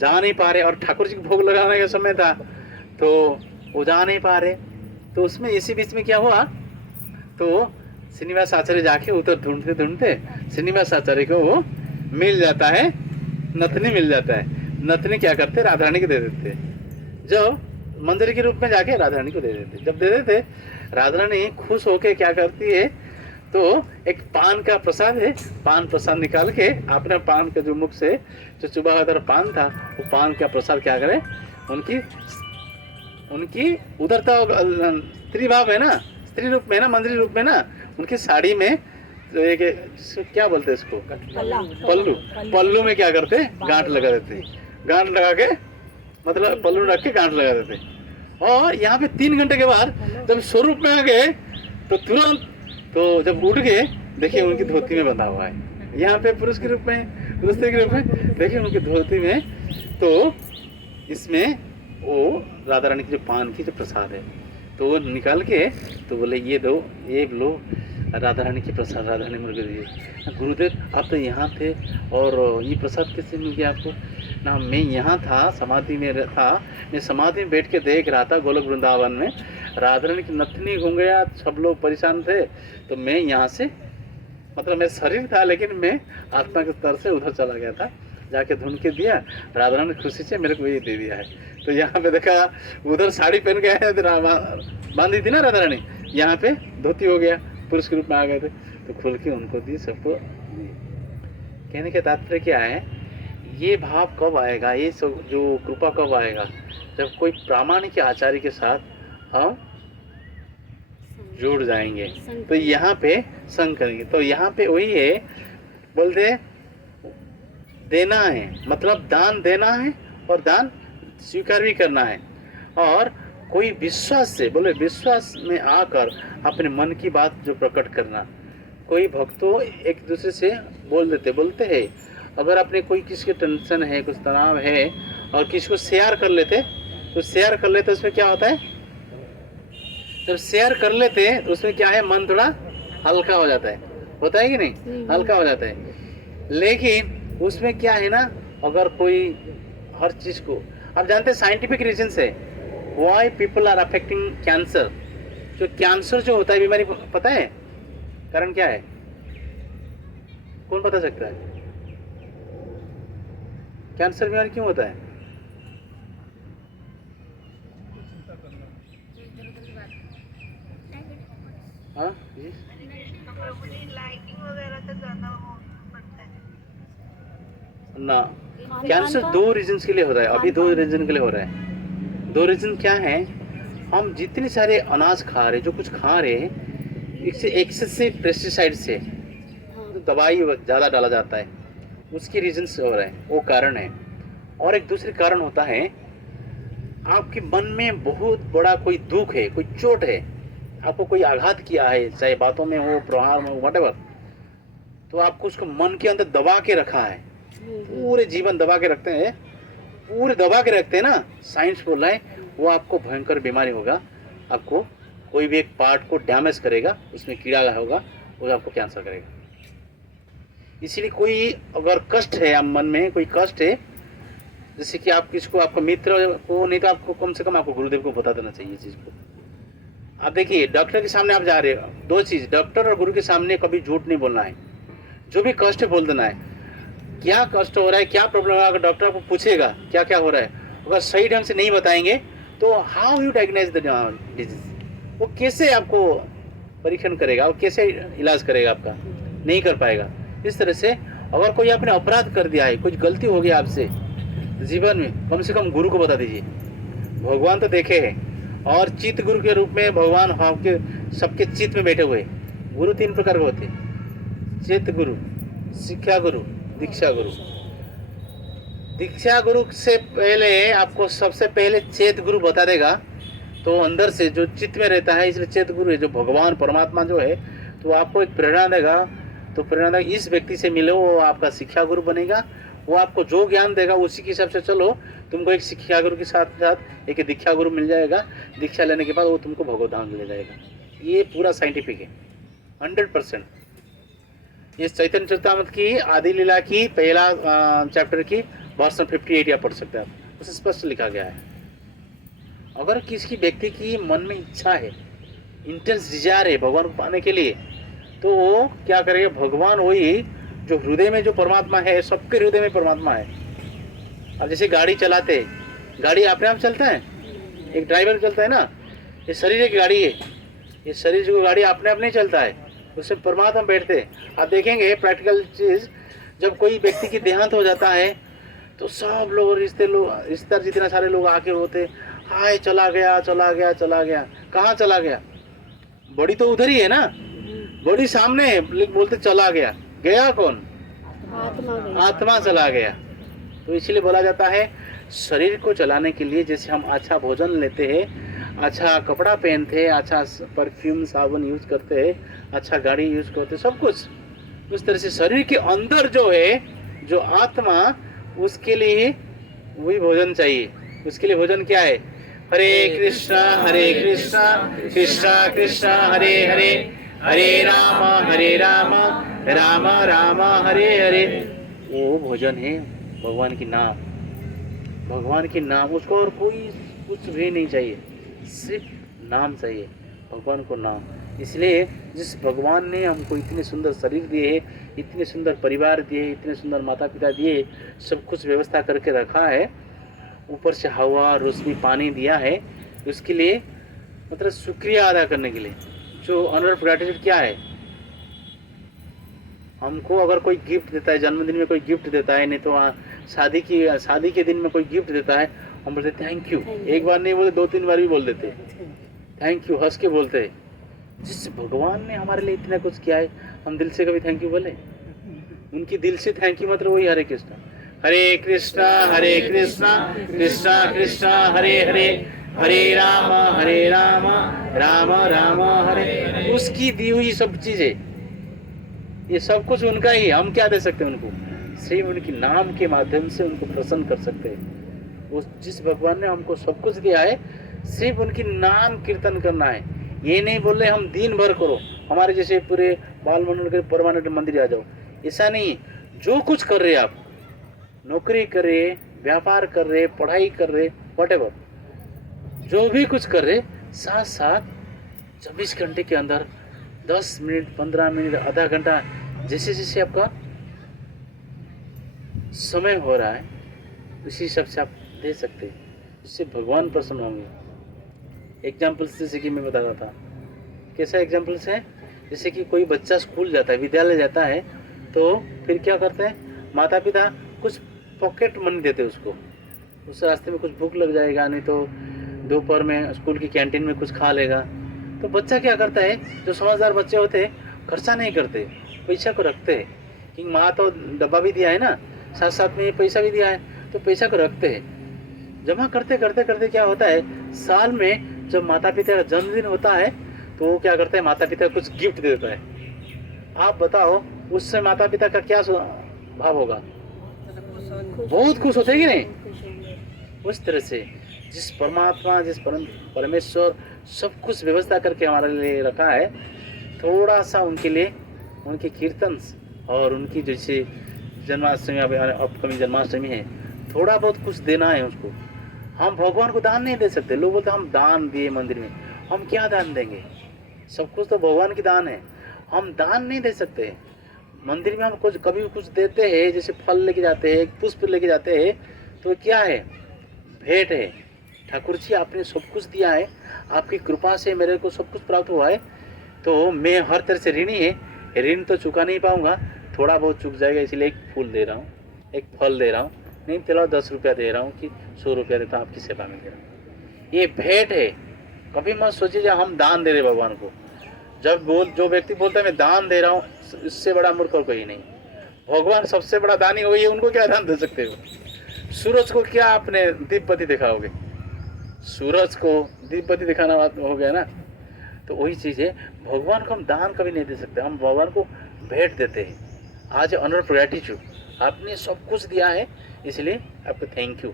जा नहीं पा रहे। और ठाकुर जी को भोग लगाने का समय था, तो वो जा नहीं पा रहे। तो उसमें इसी बीच में क्या हुआ, तो श्रीनिवास आचार्य जाके उधर ढूंढते श्रीनिवास आचार्य को वो मिल जाता है, नथनी मिल जाता है। नथनी क्या करते, राधा रानी को दे देते, जब मंदिर के रूप में जाके राधा रानी को दे देते। जब दे देते, राधा रानी खुश होके क्या करती है, तो एक पान का प्रसाद है, पान प्रसाद निकाल के अपने पान के जो मुख से जो चुबा हुआ पान था, वो पान का प्रसाद क्या करे, उनकी उधर तो स्त्री भाव है ना, स्त्री रूप में ना, मंजरी रूप में ना, उनकी साड़ी में तो एक क्या बोलते हैं इसको, पल्लू, पल्लू में क्या करते, गांठ लगा देते, गांठ लगा के मतलब पल्लू रख के गांठ लगा देते। और यहाँ पे 3 घंटे के बाद जब स्वरूप में आ गए तो तुरंत, तो जब उठ गए देखिए उनकी धोती में बंधा हुआ है, यहाँ पे पुरुष के रूप में, पुरुष के रूप में देखिए उनकी धोती में। तो इसमें वो राधा रानी की जो पान की जो प्रसाद है, तो वो निकाल के तो बोले ये दो, ये लो राधा रानी की प्रसाद, राधा रानी मुझे दीजिए। गुरुदेव आप तो यहाँ थे और ये प्रसाद कैसे मिल गया आपको? ना मैं यहाँ था, समाधि में था, मैं समाधि में बैठ के देख रहा था गोलोक वृंदावन में राधा रानी की नथनी घूम गया, सब लोग परेशान थे, तो मैं यहाँ से मतलब मेरा शरीर था लेकिन मैं आत्मा के स्तर से उधर चला गया था, जाके ढूंढ के दिया, राधा रानी खुशी से मेरे को ये दे दिया है। तो यहाँ पे देखा उधर साड़ी पहन के आए बांधी थी ना राधा रानी, यहाँ पे धोती हो गया, पुरुष के रूप में आ गए थे, तो खोल के उनको दी, सबको दी। कहने का तात्पर्य क्या है, ये भाव कब आएगा, ये सब जो कृपा कब आएगा, जब कोई प्रामाणिक आचार्य के साथ हम जुड़ जाएंगे, तो यहाँ पे संग करेंगे। तो यहाँ पे वही है, बोलते देना है, मतलब दान देना है और दान स्वीकार भी करना है। और कोई विश्वास से, बोले विश्वास में आकर अपने मन की बात जो प्रकट करना। कोई भक्तों एक दूसरे से बोलते हैं, अगर अपने कोई किसी के टेंशन है, कुछ तनाव है और किसी को शेयर कर लेते, तो शेयर कर लेते उसमें क्या होता है, जब शेयर कर लेते हैं तो उसमें क्या है, मन थोड़ा हल्का हो जाता है, होता है कि नहीं, हल्का हो जाता है। लेकिन उसमें क्या है ना, अगर कोई हर चीज़ को, आप जानते हैं साइंटिफिक रीजन से why people are affecting cancer, जो कैंसर जो होता है बीमारी, पता है कारण क्या है, कौन बता सकता है कैंसर बीमारी क्यों होता है? हाँ जी, ना कैंसर 2 रीजन के लिए होता है, अभी 2 रीजन के लिए हो रहा है। 2 रीजन क्या है, हम जितने सारे अनाज खा रहे, जो कुछ खा रहे हैं, इससे एक्सेसिव पेस्टिसाइड से तो दवाई ज़्यादा डाला जाता है, उसकी रीजन से हो रहा है, वो कारण है। और एक दूसरी कारण होता है, आपके मन में बहुत बड़ा कोई दुख है, कोई चोट है, आपको कोई आघात किया है, चाहे बातों में हो, प्रहार में हो, व्हाटएवर, तो आपको उसको मन के अंदर दबा के रखा है, पूरे जीवन दबा के रखते हैं, पूरे दबा के रखते हैं ना, साइंस बोल रहा है वो आपको भयंकर बीमारी होगा, आपको कोई भी एक पार्ट को डैमेज करेगा, उसमें कीड़ा होगा, वो आपको कैंसर करेगा। इसीलिए कोई अगर कष्ट है, आप मन में कोई कष्ट है, जैसे कि आप किसको, आपको मित्र को, नहीं तो आपको कम से कम आपको गुरुदेव को बता देना चाहिए चीज़ को। आप देखिए डॉक्टर के सामने आप जा रहे हो, 2 चीज़, डॉक्टर और गुरु के सामने कभी झूठ नहीं बोलना है, जो भी कष्ट है बोल देना है, क्या कष्ट हो रहा है, क्या प्रॉब्लम है, अगर डॉक्टर आपको पूछेगा क्या क्या हो रहा है, अगर सही ढंग से नहीं बताएंगे तो how you diagnose the disease, वो कैसे आपको परीक्षण करेगा, वो कैसे इलाज करेगा आपका, नहीं कर पाएगा। इस तरह से अगर कोई आपने अपराध कर दिया है, कुछ गलती हो गया आपसे जीवन में, कम से कम गुरु को बता दीजिए। भगवान तो देखे हैं, और चित्त गुरु के रूप में भगवान आपके सबके चित्त में बैठे हुए। गुरु 3 प्रकार के होते हैं, चित्त गुरु, शिक्षा गुरु, दीक्षा गुरु। दीक्षा गुरु से पहले आपको सबसे पहले चेत गुरु बता देगा, तो अंदर से जो चित्त में रहता है, इसलिए चेत गुरु है, जो भगवान परमात्मा जो है, तो आपको एक प्रेरणा देगा, तो प्रेरणा देगा इस व्यक्ति से मिलो, वो आपका शिक्षा गुरु बनेगा, वो आपको जो ज्ञान देगा उसी के हिसाब से चलो, तुमको एक शिक्षा गुरु के साथ साथ एक दीक्षा गुरु मिल जाएगा, दीक्षा लेने के बाद वो तुमको भगवत धाम ले जाएगा। ये पूरा साइंटिफिक है 100%। ये चैतन्य चरितामृत की आदि लीला की पहला चैप्टर की वर्ष 58 आप पढ़ सकते हैं, आप उसमें स्पष्ट लिखा गया है। अगर किसी व्यक्ति की मन में इच्छा है, इंटेंस डिजायर है भगवान को पाने के लिए, तो वो क्या करेगा, भगवान वही जो हृदय में जो परमात्मा है, सबके हृदय में परमात्मा है। अब जैसे गाड़ी चलाते, गाड़ी अपने आप चलता है, एक ड्राइवर चलता है ना, ये शरीर की गाड़ी है, ये शरीर जो गाड़ी अपने आप नहीं चलता है, उसमें परमात्मा बैठते हैं। आप देखेंगे प्रैक्टिकल चीज़, जब कोई व्यक्ति की देहांत हो जाता है तो सब लोग रिश्तेदार जितने सारे लोग आके रोते, हाय चला गया चला गया चला गया, कहाँ चला गया? बड़ी तो उधर ही है ना, बड़ी सामने है, लेकिन बोलते चला गया। गया कौन? आत्मा चला गया। तो इसलिए बोला जाता है शरीर को चलाने के लिए जैसे हम अच्छा भोजन लेते हैं, अच्छा कपड़ा पहनते हैं, अच्छा परफ्यूम साबुन यूज करते हैं, अच्छा गाड़ी यूज करते हैं, सब कुछ उस तरह से शरीर के अंदर जो है, जो आत्मा, उसके लिए वही भोजन चाहिए। उसके लिए भोजन क्या है? हरे कृष्णा कृष्णा कृष्णा हरे हरे, हरे राम राम राम हरे हरे। वो भोजन है भगवान की नाम, भगवान की नाम। उसको और कोई कुछ भी नहीं चाहिए, सिर्फ नाम चाहिए, भगवान को नाम। इसलिए जिस भगवान ने हमको इतने सुंदर शरीर दिए, इतने सुंदर परिवार दिए, इतने सुंदर माता पिता दिए, सब कुछ व्यवस्था करके रखा है, ऊपर से हवा रोशनी पानी दिया है, उसके लिए मतलब शुक्रिया अदा करने के लिए। जो ऑनर ग्रेटिट्यूड क्या है? हमको अगर कोई गिफ्ट देता है, जन्मदिन में कोई गिफ्ट देता है, नहीं तो शादी के दिन में कोई गिफ्ट देता है, हम बोलते थैंक यू। एक बार नहीं बोलते, 2-3 बार भी बोल देते थैंक यू, हंस के बोलते हैं। जिस भगवान ने हमारे लिए इतना कुछ किया है, हम दिल से कभी थैंक यू बोले? उनकी दिल से थैंक यू मतलब वही हरे कृष्णा कृष्णा कृष्णा कृष्णा हरे हरे, हरे राम राम राम हरे। उसकी दी हुई सब चीजें, ये सब कुछ उनका ही। हम क्या दे सकते हैं उनको? सिर्फ उनकी नाम के माध्यम से उनको प्रसन्न कर सकते हैं। उस जिस भगवान ने हमको सब कुछ दिया है, सिर्फ उनकी नाम कीर्तन करना है। ये नहीं बोल रहे हम दिन भर करो, हमारे जैसे पूरे बाल मंडल के परमानेंट मंदिर आ जाओ, ऐसा नहीं। जो कुछ कर रहे आप, नौकरी कर रहे, व्यापार कर रहे, पढ़ाई कर रहे, व्हाटएवर, जो भी कुछ कर रहे, साथ साथ 24 घंटे के अंदर 10 मिनट, 15 मिनट, आधा घंटा, जैसे जैसे आपका समय हो रहा है, उसी हिसाब से आप दे सकते हैं। इससे भगवान प्रसन्न होंगे। एग्जाम्पल्स जैसे कि मैं बता रहा था, कैसा एग्जाम्पल्स है? जैसे कि कोई बच्चा स्कूल जाता है, विद्यालय जाता है, तो फिर क्या करते हैं? माता पिता कुछ पॉकेट मनी देते उसको, उस रास्ते में कुछ भूख लग जाएगा, नहीं तो दोपहर में स्कूल की कैंटीन में कुछ खा लेगा। तो बच्चा क्या करता है? जो समझदार बच्चे होते हैं, खर्चा नहीं करते, पैसा को रखते हैं, कि माँ तो डब्बा भी दिया है ना, साथ साथ में पैसा भी दिया है, तो पैसा को रखते हैं। जमा करते करते करते क्या होता है, साल में जब माता पिता का जन्मदिन होता है, तो वो क्या करते हैं? माता पिता कुछ गिफ्ट देता है। आप बताओ, उससे माता पिता का क्या भाव होगा? बहुत खुश होते हैं कि नहीं? उस तरह से जिस परमात्मा, जिस परमेश्वर सब कुछ व्यवस्था करके हमारे लिए रखा है, थोड़ा सा उनके लिए, उनके कीर्तन और उनकी जैसे जन्माष्टमी, अपकमिंग जन्माष्टमी है, थोड़ा बहुत कुछ देना है उसको। हम भगवान को दान नहीं दे सकते। लोग बोलते हम दान दिए मंदिर में, हम क्या दान देंगे? सब कुछ तो भगवान की दान है, हम दान नहीं दे सकते। मंदिर में हम कुछ कभी कुछ देते हैं, जैसे फल लेके जाते हैं, पुष्प लेके जाते हैं, तो क्या है? भेंट है। ठाकुर जी आपने सब कुछ दिया है, आपकी कृपा से मेरे को सब कुछ प्राप्त हुआ है, तो मैं हर तरह से ऋणी है, ऋण तो चुका नहीं पाऊंगा, थोड़ा बहुत चुक जाएगा, इसलिए एक फूल दे रहा हूँ, एक फल दे रहा हूँ, नहीं चलो 10 रुपया दे रहा हूँ कि 100 रुपया देता हूँ, आपकी सेवा में दे रहा हूँ। ये भेंट है। कभी मत सोचिए हम दान दे रहे भगवान को। जब जो व्यक्ति बोलता है मैं दान दे रहा हूँ, इससे बड़ा मूर्ख और कोई नहीं। भगवान सबसे बड़ा दानी वही है, उनको क्या दान दे सकते हो? सूरज को क्या आपने दीपबत्ती दिखाओगे? सूरज को दीपबत्ती दिखाना हो गया ना। तो वही चीज़ है, भगवान को हम दान कभी नहीं दे सकते, हम भगवान को भेंट देते हैं। आज ऑनर ग्रेटिट्यूड, आपने सब कुछ दिया है, इसलिए आपको थैंक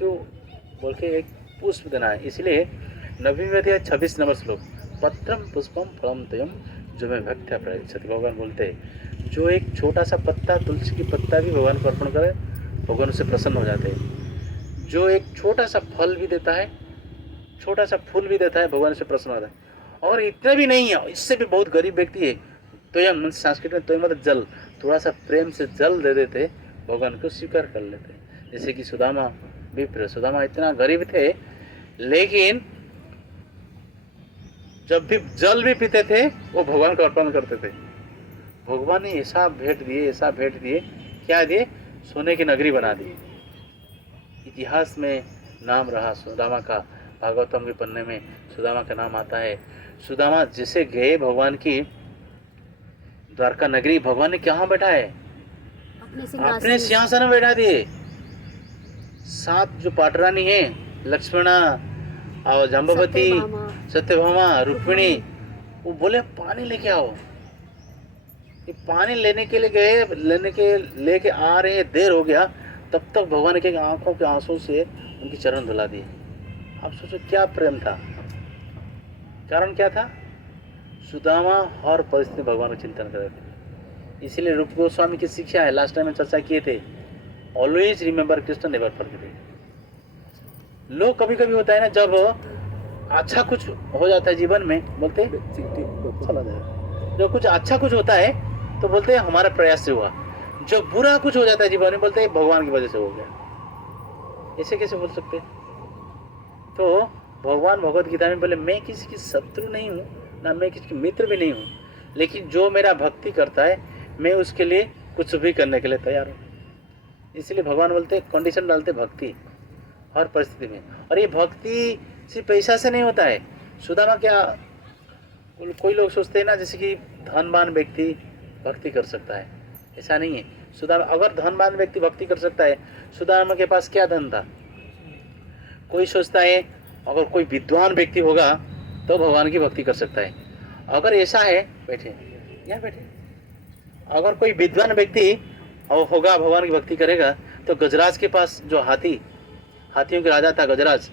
यू बोल के एक पुष्प देना है। इसलिए 90वें अध्याय 26 नंबर श्लोक, पत्रम पुष्पम फलम तयम जो मैं भक्त्या प्रयच्छति। भगवान बोलते हैं जो एक छोटा सा पत्ता, तुलसी की पत्ता भी भगवान को अर्पण करे, भगवान उससे प्रसन्न हो जाते हैं। जो एक छोटा सा फल भी देता है, छोटा सा फूल भी देता है, भगवान उससे प्रसन्न होता है। और इतना भी नहीं है, इससे भी बहुत गरीब व्यक्ति है, तो यह संस्कृत में तो मतलब जल, थोड़ा सा प्रेम से जल दे देते, भगवान को स्वीकार कर लेते। जैसे कि सुदामा विप्र, सुदामा इतना गरीब थे, लेकिन जब भी जल भी पीते थे वो भगवान को अर्पण करते थे। भगवान ने ऐसा भेंट दिए, क्या दिए? सोने की नगरी बना दी। इतिहास में नाम रहा सुदामा का, भागवतम के पन्ने में सुदामा का नाम आता है। सुदामा जिसे गए भगवान की द्वारका नगरी, भगवान ने कहाँ बैठाए? अपने सिंहासन में बैठा दिए। 7 जो पाटरानी है, लक्ष्मणा और जाम्बवती, सत्यभामा, रुक्मिणी, वो बोले पानी लेके आओ। ये पानी लेने के लिए गए, लेके आ रहे, देर हो गया, तब तक भगवान के आंखों के आंसू से उनकी चरण धुला दिए। आप सोचो क्या प्रेम था, कारण क्या था? सुदामा हर परिस्थिति में भगवान का चिंतन कर रहे थे। इसीलिए रूप गोस्वामी की शिक्षा है, लास्ट टाइम में चर्चा किए थे, always remember Krishna never forget. लोग कभी कभी होता है ना, जब अच्छा कुछ हो जाता है जीवन में, बोलते चला जाए, जो कुछ अच्छा कुछ होता है तो बोलते हैं हमारा प्रयास से हुआ। जो बुरा कुछ हो जाता है जीवन में, बोलते हैं भगवान की वजह से हो गया। ऐसे कैसे बोल सकते? तो भगवान भगवत गीता में बोले मैं किसी की शत्रु नहीं हूँ, ना मैं किसी की मित्र भी नहीं हूँ, लेकिन जो मेरा भक्ति करता है मैं उसके लिए कुछ भी करने के लिए तैयार हूँ। इसलिए भगवान बोलते कंडीशन डालते भक्ति हर परिस्थिति में। और ये भक्ति सिर्फ पैसा से नहीं होता है। सुदामा क्या, कोई लोग सोचते हैं ना जैसे कि धनवान व्यक्ति भक्ति कर सकता है, ऐसा नहीं है। सुदामा, अगर धनवान व्यक्ति भक्ति कर सकता है, सुदामा के पास क्या धन था? कोई सोचता है अगर कोई विद्वान व्यक्ति होगा तो भगवान की भक्ति कर सकता है। अगर ऐसा है, बैठे यहाँ बैठे, अगर कोई विद्वान व्यक्ति होगा भगवान की भक्ति करेगा तो गजराज के पास जो हाथियों के राजा था गजराज,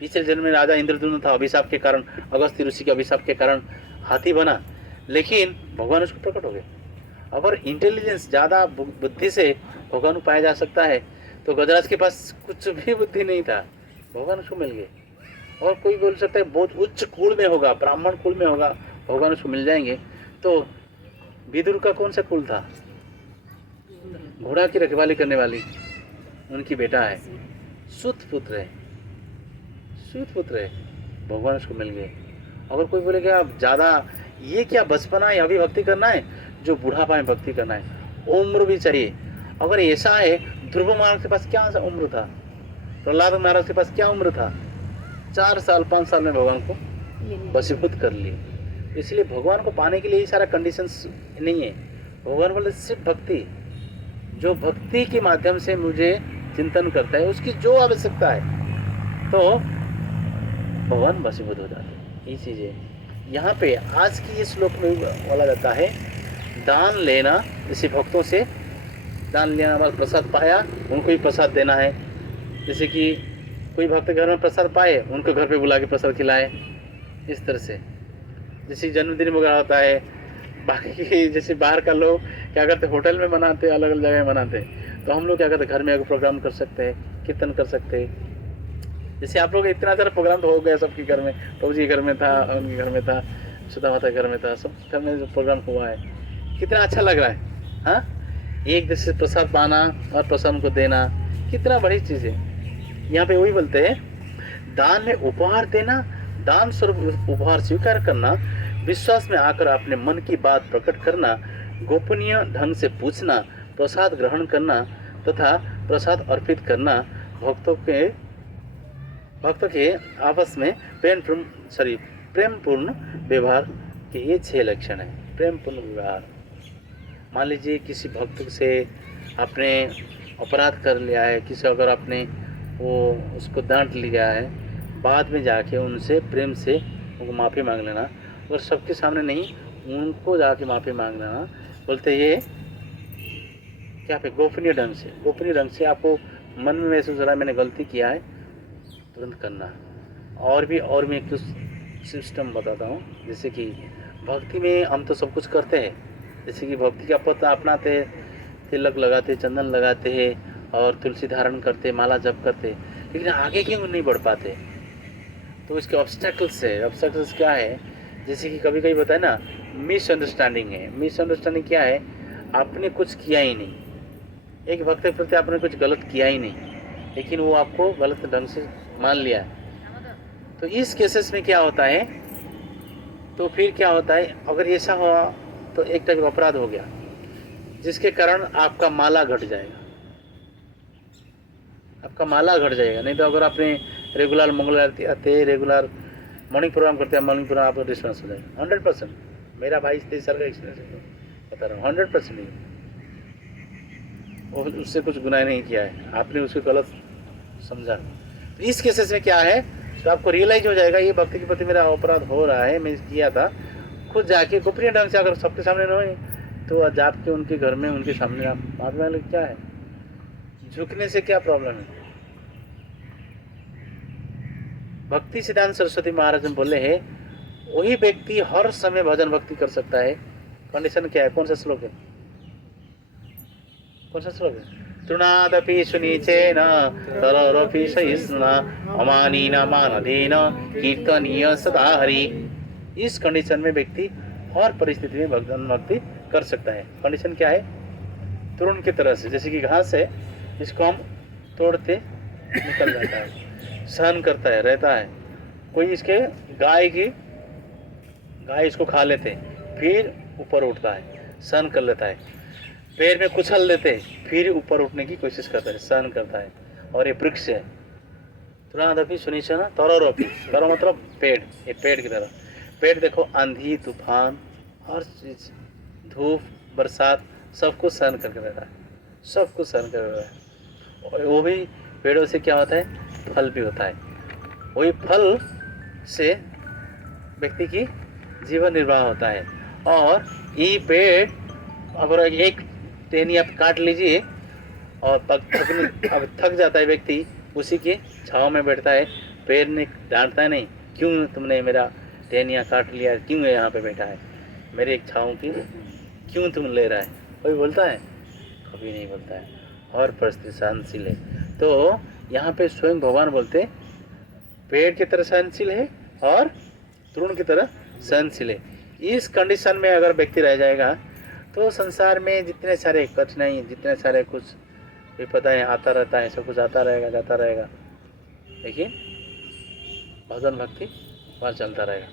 पिछले जन्म में राजा इंद्रद्युम्न था, अभिशाप के कारण, अगस्त्य ऋषि के अभिशाप के कारण हाथी बना, लेकिन भगवान उसको प्रकट हो गए। अगर इंटेलिजेंस ज़्यादा बुद्धि से भगवान को पाया जा सकता है तो गजराज के पास कुछ भी बुद्धि नहीं था, भगवान उसको मिल गए। और कोई बोल सकता है बहुत उच्च कुल में होगा, ब्राह्मण कुल में होगा, भगवान उसको मिल जाएंगे। तो विदुर का कौन सा कुल था? घोड़ा की रखवाली करने वाली उनकी बेटा है, सूत पुत्र है, भगवान उसको मिल गए। अगर कोई बोलेगा आप ज़्यादा ये क्या बचपना है, अभी भक्ति करना है, जो बुढ़ापा में भक्ति करना है, उम्र भी चाहिए। अगर ऐसा है, ध्रुव महाराज के पास क्या उम्र था, प्रहलाद महाराज के पास क्या उम्र था, 4 साल 5 साल में भगवान को वशीभूत कर लिए। इसलिए भगवान को पाने के लिए ये सारा कंडीशंस नहीं है। भगवान बोले सिर्फ भक्ति, जो भक्ति के माध्यम से मुझे चिंतन करता है उसकी जो आवश्यकता है तो भगवान वशीभूत हो जाते हैं। ये चीज़ें यहाँ पे आज की इस श्लोक में बोला जाता है, दान लेना, जैसे भक्तों से दान लेना, बस प्रसाद पाया उनको ही प्रसाद देना है। जैसे कि कोई भक्त घर में प्रसाद पाए उनको घर पे बुला के प्रसाद खिलाए, इस तरह से। जैसे जन्मदिन वगैरह होता है, बाकी जैसे बाहर का लोग क्या करते, होटल में मनाते, अलग अलग जगह में मनाते, तो हम लोग क्या करते, घर में आकर प्रोग्राम कर सकते हैं, कीर्तन कर सकते हैं। जैसे आप लोग इतना सारा प्रोग्राम तो हो गया सबके घर में, प्रभु जी घर में था, उनके घर में था, सुधा माता घर में था, सब घर में जो प्रोग्राम हुआ है, कितना अच्छा लग रहा है। हाँ, एक दूसरे से प्रसाद पाना और प्रसाद को देना कितना बड़ी चीज़ है। यहाँ पे वही बोलते हैं, दान में उपहार देना, दान स्वरूप उपहार स्वीकार करना, विश्वास में आकर अपने मन की बात प्रकट करना, गोपनीय ढंग से पूछना, प्रसाद ग्रहण करना तथा प्रसाद अर्पित करना, भक्तों के आपस में प्रेमपूर्ण व्यवहार के ये 6 लक्षण है। प्रेमपूर्ण व्यवहार, मान लीजिए किसी भक्त से आपने अपराध कर लिया है, किसी अगर आपने वो उसको डांट लिया है, बाद में जाके उनसे प्रेम से उनको माफ़ी मांग लेना, और सबके सामने नहीं, उनको जाके माफ़ी मांग लेना। बोलते ये क्या पे गोपनीय ढंग से आपको मन में महसूस हो रहा है मैंने गलती किया है, तुरंत करना। और भी कुछ सिस्टम बताता हूँ। जैसे कि भक्ति में हम तो सब कुछ करते हैं, जैसे कि भक्ति का पद अपनाते, तिलक लगाते, चंदन लगाते हैं और तुलसी धारण करते, माला जप करते, लेकिन आगे क्यों नहीं बढ़ पाते? तो इसके ऑब्स्टेकल्स क्या है? जैसे कि कभी कभी बताए ना, मिसअंडरस्टैंडिंग है। मिसअंडरस्टैंडिंग क्या है? आपने कुछ किया ही नहीं, एक भक्त के प्रति आपने कुछ गलत किया ही नहीं, लेकिन वो आपको गलत ढंग से मान लिया है। तो इस केसेस में क्या होता है, तो फिर क्या होता है, अगर ऐसा हुआ तो एक टाइप का अपराध हो गया, जिसके कारण आपका माला घट जाएगा। नहीं तो अगर आपने रेगुलर मंगल आरती आते हैं, रेगुलर मॉर्निंग प्रोग्राम करते हैं, मॉर्निंग प्रोग्राम आपको डिस्टर्बेंस हो जाएगा 100%। मेरा 22-23 साल का एक्सपीरियंस है, बता रहा हूँ 100% नहीं। वो उससे कुछ गुनाह नहीं किया है, आपने उसको गलत समझा। तो इस केसेस में क्या है, तो आपको रियलाइज हो जाएगा ये भक्ति के प्रति मेरा अपराध हो रहा है, मैं किया था। खुद जाके गोपनीय ढंग से, अगर सबके सामने न हो तो जाप के उनके घर में उनके सामने आप बात में क्या है, झुकने से क्या प्रॉब्लम है। भक्ति सिद्धांत सरस्वती महाराज ने बोले हैं वही व्यक्ति हर समय भजन भक्ति कर सकता है। कंडीशन क्या है, कौन सा श्लोक है, कौन सा श्लोक है? तृणादपि सुनीचेन तररपि सहिष्णुना अमानीन मानदेन कीर्तनीय सदा हरि। इस कंडीशन में व्यक्ति हर परिस्थिति में भजन भक्ति कर सकता है। कंडीशन क्या है, तृण की तरह से, जैसे कि घास है, इसको हम तोड़ते निकल जाता है, सहन करता है, रहता है। कोई इसके गाय इसको खा लेते फिर ऊपर उठता है, सहन कर लेता है। पैर में कुचल लेते फिर ऊपर उठने की कोशिश करता है, सहन करता है। और ये वृक्ष है, तुरंत सुनिश्चय ना तरोरोपी, तरो मतलब पेड़, ये पेड़ की तरह। पेड़ देखो आंधी तूफान हर चीज, धूप बरसात सबको सहन करके रहता है, सबको सहन कर रहा है। और वो भी पेड़ों से क्या होता है, फल भी होता है। वही फल से व्यक्ति की जीवन निर्वाह होता है। और ये पेड़ अगर एक टहनी आप काट लीजिए और अब थक जाता है व्यक्ति, उसी के छाँव में बैठता है, पेड़ ने डांटता नहीं, क्यों तुमने मेरा टहनियाँ काट लिया, क्यों यहाँ पे बैठा है, मेरे एक छाँव की क्यों तुम ले रहा है, कोई बोलता है, कभी नहीं बोलता है। और परिस्थिति सहनशील है। तो यहाँ पे स्वयं भगवान बोलते पेड़ की तरह सहनशील है और तृण की तरह सहनशील है। इस कंडीशन में अगर व्यक्ति रह जाएगा तो संसार में जितने सारे कठिनाई, जितने सारे कुछ विपदाएं आता रहता है, सब कुछ आता रहेगा, जाता रहेगा, लेकिन भजन भक्ति वहाँ चलता रहेगा।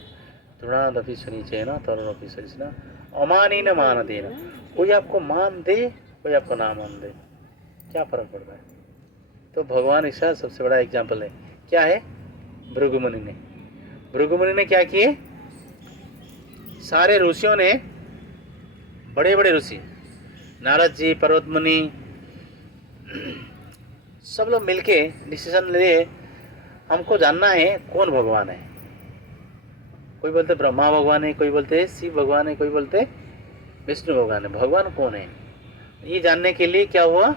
तृणादपि सुनीचेन तरुणपि सहिष्णुना अमानीन मानदेन। कोई आपको मान दे, कोई आपको ना मान दे, क्या फर्क पड़ता है। तो भगवान इसका सबसे बड़ा एग्जाम्पल है। क्या है, भृगुमुनि ने, भृगुमुनि ने क्या किए, सारे ऋषियों ने, बड़े बड़े ऋषि नारद जी, पर्वत मुनि, सब लोग मिलके डिसीजन लिए हमको जानना है कौन भगवान है। कोई बोलते ब्रह्मा भगवान है, कोई बोलते शिव भगवान है, कोई बोलते विष्णु भगवान है। भगवान कौन है ये जानने के लिए क्या हुआ,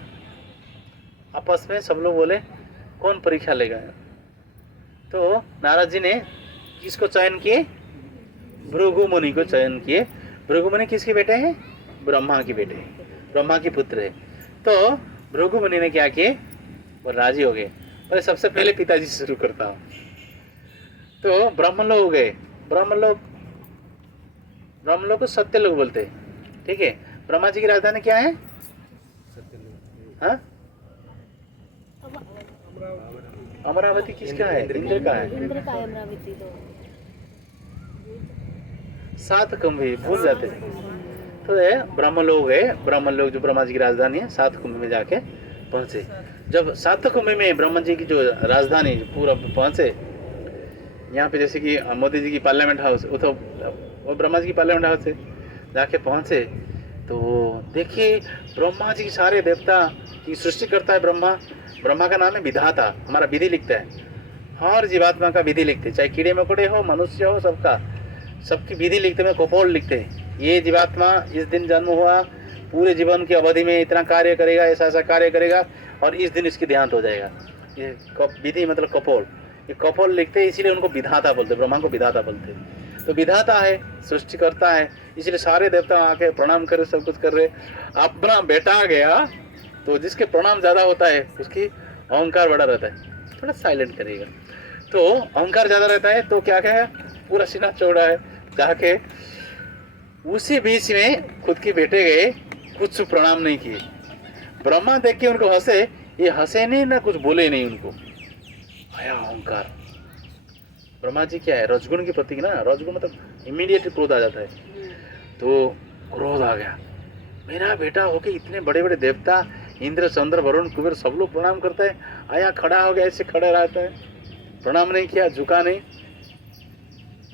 आपस में सब लोग बोले कौन परीक्षा लेगा। तो नारद जी ने किसको चयन किए, भृगु मुनि को चयन किए। भृगु मुनि किसके बेटे हैं, ब्रह्मा के बेटे, ब्रह्मा के पुत्र है। तो भृगु मुनि ने क्या किए, वो राजी हो गए। मैं सबसे पहले पिताजी से शुरू करता हूँ। तो ब्राह्मण लोग गए, ब्राह्मण लोग को सत्य लोग बोलते हैं, ठीक है। ब्रह्मा जी की राजधानी क्या है, हाँ, अमरावती किसका है, इंद्र का है, इंद्र का है अमरावती। तो 7 कुंभ भूल जाते हैं। तो ये ब्राह्मण लोग गए, ब्राह्मण लोग जो ब्रह्मा जी की राजधानी है 7 कुंभ में जाके पहुंचे। जब 7 कुंभ में ब्रह्मा जी की जो राजधानी पूरा पहुंचे, यहाँ पे जैसे कि मोदी जी की पार्लियामेंट हाउस, वो ब्रह्मा जी की पार्लियामेंट हाउस से जाके पहुंचे। तो देखिए ब्रह्मा जी के सारे देवता की सृष्टि करता है ब्रह्मा। ब्रह्मा का नाम है विधाता, हमारा विधि लिखता है, हर जीवात्मा का विधि लिखते, चाहे कीड़े मकोड़े हो, मनुष्य हो, सबकी विधि लिखते में कपोल लिखते हैं। ये जीवात्मा इस दिन जन्म हुआ, पूरे जीवन की अवधि में इतना कार्य करेगा, ऐसा ऐसा कार्य करेगा, और इस दिन इसकी देहांत हो जाएगा। ये विधि मतलब कपोल, ये कपोल लिखते हैं, इसीलिए उनको विधाता बोलते, ब्रह्मा को विधाता बोलते। तो विधाता है, सृष्टि करता है, इसलिए सारे देवता आके प्रणाम करे, सब कुछ कर रहे। अपना बेटा आ गया तो जिसके प्रणाम ज़्यादा होता है उसकी अहंकार बड़ा रहता है, थोड़ा साइलेंट करेगा। तो अहंकार ज़्यादा रहता है तो क्या है, पूरा सीना चौड़ा है, जाके उसी बीच में खुद के बेटे गए, कुछ प्रणाम नहीं किए। ब्रह्मा देख के उनको हंसे, ये हंसे नहीं ना कुछ बोले नहीं, उनको आया अहंकार। ब्रह्मा जी क्या है, रजगुण की प्रतीक ना, रजगुण मतलब इमीडिएट क्रोध आ जाता है। तो क्रोध आ गया, मेरा बेटा होके इतने बड़े बड़े देवता इंद्र, चंद्र, वरुण, कुबेर सब लोग प्रणाम करते हैं, आया खड़ा हो गया, ऐसे खड़ा रहता है। प्रणाम नहीं किया, झुका नहीं,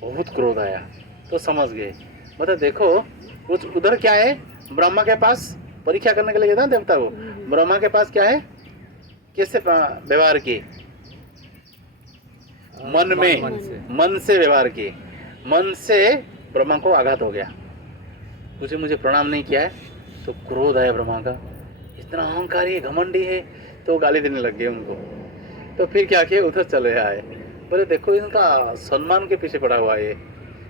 बहुत क्रोध आया। तो समझ गए, मतलब देखो कुछ उधर क्या है, ब्रह्मा के पास परीक्षा करने के लिए गया था देवता को। ब्रह्मा के पास क्या है, किससे व्यवहार किए, मन में, मन से व्यवहार किए। मन से ब्रह्मा को आघात हो गया, तुझे मुझे प्रणाम नहीं किया है, तो क्रोध आया ब्रह्मा का, इतना अहंकारी है, घमंडी है, तो गाली देने लग गए उनको। तो फिर क्या किए, उधर चले आए, बोले देखो इनका सम्मान के पीछे पड़ा हुआ है,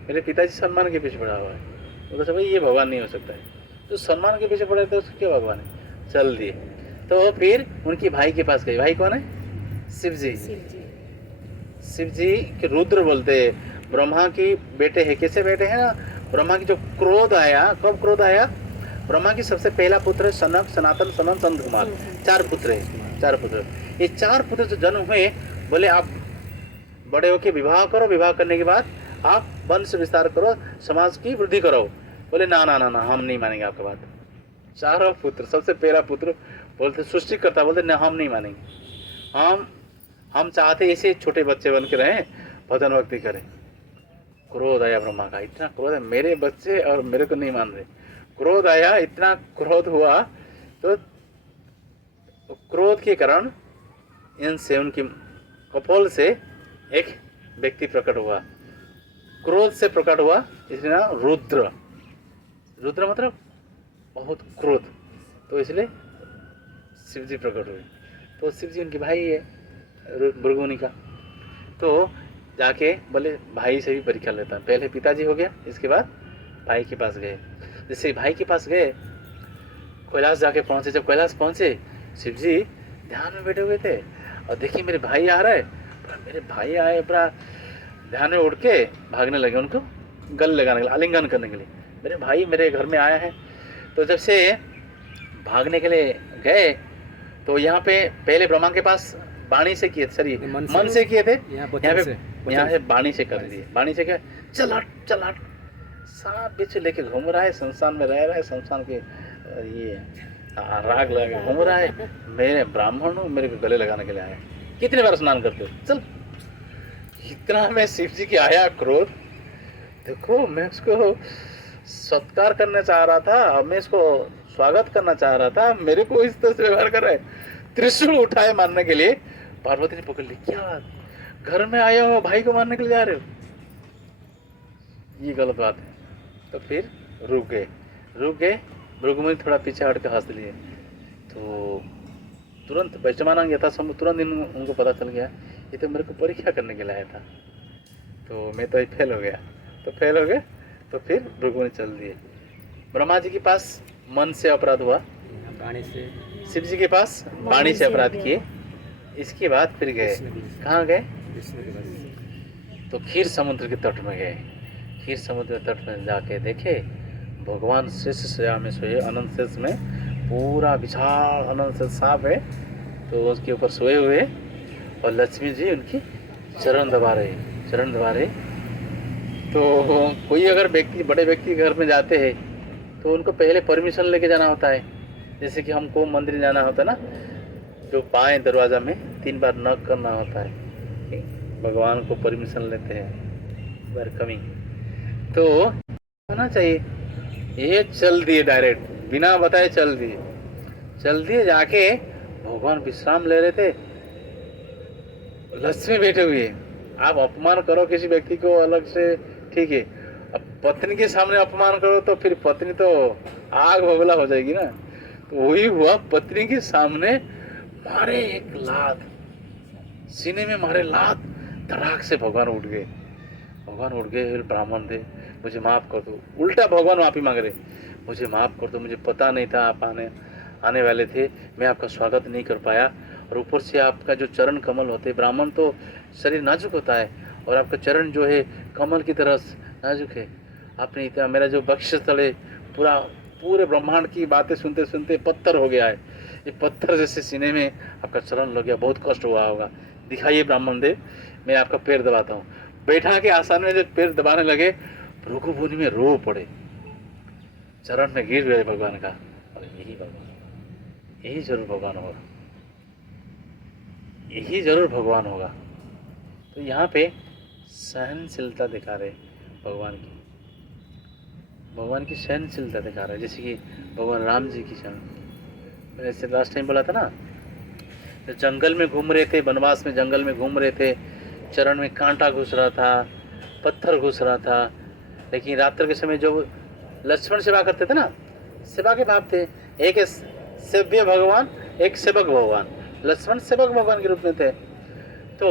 मेरे पिताजी सम्मान के पीछे पड़ा हुआ है। उधर से भाई ये भगवान नहीं हो सकता है, तो सम्मान के पीछे पड़े तो उसको क्या भगवान है, चल दिए। तो फिर उनकी भाई के पास गए, भाई कौन है, शिव जी। शिव जी के रुद्र बोलते हैं, ब्रह्मा की बेटे हैं। कैसे बेटे हैं ना, ब्रह्मा की जो क्रोध आया, कब क्रोध आया, ब्रह्मा की सबसे पहला पुत्र है सनक, सनातन, सनन, संत कुमार, 4 पुत्र है, 4 पुत्र। ये 4 पुत्र जो जन्म हुए, बोले आप बड़े होके विवाह करो, विवाह करने के बाद आप वंश विस्तार करो, समाज की वृद्धि करो। बोले ना ना ना ना, हम नहीं मानेंगे आपका बात। 4 पुत्र, सबसे पहला पुत्र बोलते सृष्टि करता, बोलते ना हम नहीं मानेंगे, हम चाहते ऐसे छोटे बच्चे बन के रहें, भजन भक्ति करें। क्रोध आया ब्रह्मा का, इतना क्रोध है, मेरे बच्चे और मेरे को नहीं मान रहे। क्रोध आया, इतना क्रोध हुआ, तो क्रोध के कारण इनसे, उनकी कपोल से एक व्यक्ति प्रकट हुआ, क्रोध से प्रकट हुआ, इसलिए ना रुद्र। रुद्र मतलब बहुत क्रोध, तो इसलिए शिव जी प्रकट हुए। तो शिव जी उनके भाई है भृगुमुनि का। तो जाके बोले भाई से भी परीक्षा लेता है, पहले पिताजी हो गया, इसके बाद भाई के पास गए। जैसे भाई के पास गए, कैलाश जाके पहुंचे। जब कैलाश पहुंचे, शिव जी ध्यान में बैठे हुए थे, और देखिए मेरे भाई आ रहा है, मेरे भाई आए, पूरा ध्यान में उड़ के भागने लगे, उनको गले लगाने के लिए, आलिंगन करने के लिए, मेरे भाई मेरे घर में आया है। तो जब से भागने के लिए गए, तो यहाँ पे पहले ब्रह्मा के पास वाणी से किए, सॉरी मन से किए थे, यहाँ से वाणी से कर दिए। वाणी से क्या, चल हट चल हट, सांप बिच्छू लेके घूम रहा है, संस्थान में रह रहा है, संस्थान के ये राग लगे घूम रहा है, मेरे ब्राह्मण हूँ, मेरे को गले लगाने के लिए आया, कितने बार स्नान करते हो, चल। इतना में शिव जी की आया क्रोध, देखो मैं उसको सत्कार करना चाह रहा था, मैं इसको स्वागत करना चाह रहा था, मेरे को इस तरह से व्यवहार कर रहा है। त्रिशूल उठाए मारने के लिए, पार्वती ने पकड़ ली, क्या बात, घर में आए हो, भाई को मारने के लिए जा रहे हो, ये गलत बात है। तो फिर रुक गए, भृगुमुनि थोड़ा पीछे हट के हंस लिए। तो तुरंत वैश्वानर यथासंभव तुरंत उनको पता चल गया, ये तो मेरे को परीक्षा करने के लिए आया था, तो मैं तो फेल हो गया। तो फेल हो गए, तो फिर भृगुमुनि चल दिए। ब्रह्मा जी के पास मन से अपराध हुआ, वाणी से, शिव जी के पास वाणी से अपराध किए। इसके बाद फिर गए, कहाँ गए, तो क्षीर समुद्र के तट में गए। क्षीर समुद्र के तट में जाके देखे, भगवान शेष शैया में सोए, अनंत शेष में, पूरा विशाल अनंत शेष सांप है, तो उसके ऊपर सोए हुए, और लक्ष्मी जी उनकी चरण दबा रहे। तो कोई अगर व्यक्ति, बड़े व्यक्ति घर में जाते हैं, तो उनको पहले परमिशन लेके जाना होता है। जैसे कि हमको मंदिर जाना होता है ना, जो बाएं दरवाजा में 3 बार नॉक करना होता है, भगवान को परमिशन लेते हैं, वेलकमिंग। तो होना चाहिए, ये चल दिए डायरेक्ट, बिना बताए चल दिए। जाके भगवान विश्राम ले रहे थे, लक्ष्मी बैठे हुए। आप अपमान करो किसी व्यक्ति को अलग से, ठीक है, अब पत्नी के सामने अपमान करो तो फिर पत्नी तो आग बबूला हो जाएगी ना। तो वही हुआ, पत्नी के सामने मारे एक लात, सीने में मारे लात, धड़ाक से भगवान उठ गए। ब्राह्मण थे, मुझे माफ़ कर दो, उल्टा भगवान माफ़ी मांग रहे, मुझे माफ़ कर दो, मुझे पता नहीं था आप आने वाले थे, मैं आपका स्वागत नहीं कर पाया, और ऊपर से आपका जो चरण कमल होते, ब्राह्मण तो शरीर नाजुक होता है, और आपका चरण जो है कमल की तरह नाजुक है। आपने इतना, मेरा जो वक्षस्थल है पूरे ब्रह्मांड की बातें सुनते सुनते पत्थर हो गया है, ये पत्थर जैसे सीने में आपका चरण लग गया, बहुत कष्ट हुआ होगा, दिखाइए ब्राह्मण देव, मैं आपका पैर दबाता हूँ। बैठा के आसान में जब पैर दबाने लगे, भृगुमुनि में रो पड़े, चरण में गिर गए भगवान का, और यही जरूर भगवान होगा, तो यहाँ पे सहनशीलता दिखा रहे भगवान की सहनशीलता दिखा रहा है। जैसे कि भगवान राम जी की सहन, मैंने इससे लास्ट टाइम बोला था ना, तो जंगल में घूम रहे थे, वनवास में जंगल में घूम रहे थे, चरण में कांटा घुस रहा था, पत्थर घुस रहा था, लेकिन रात्र के समय जो लक्ष्मण सेवा करते थे ना, सेवा के भाव थे, एक सेव्य भगवान, एक सेवक भगवान। लक्ष्मण सेवक भगवान के रूप में थे। तो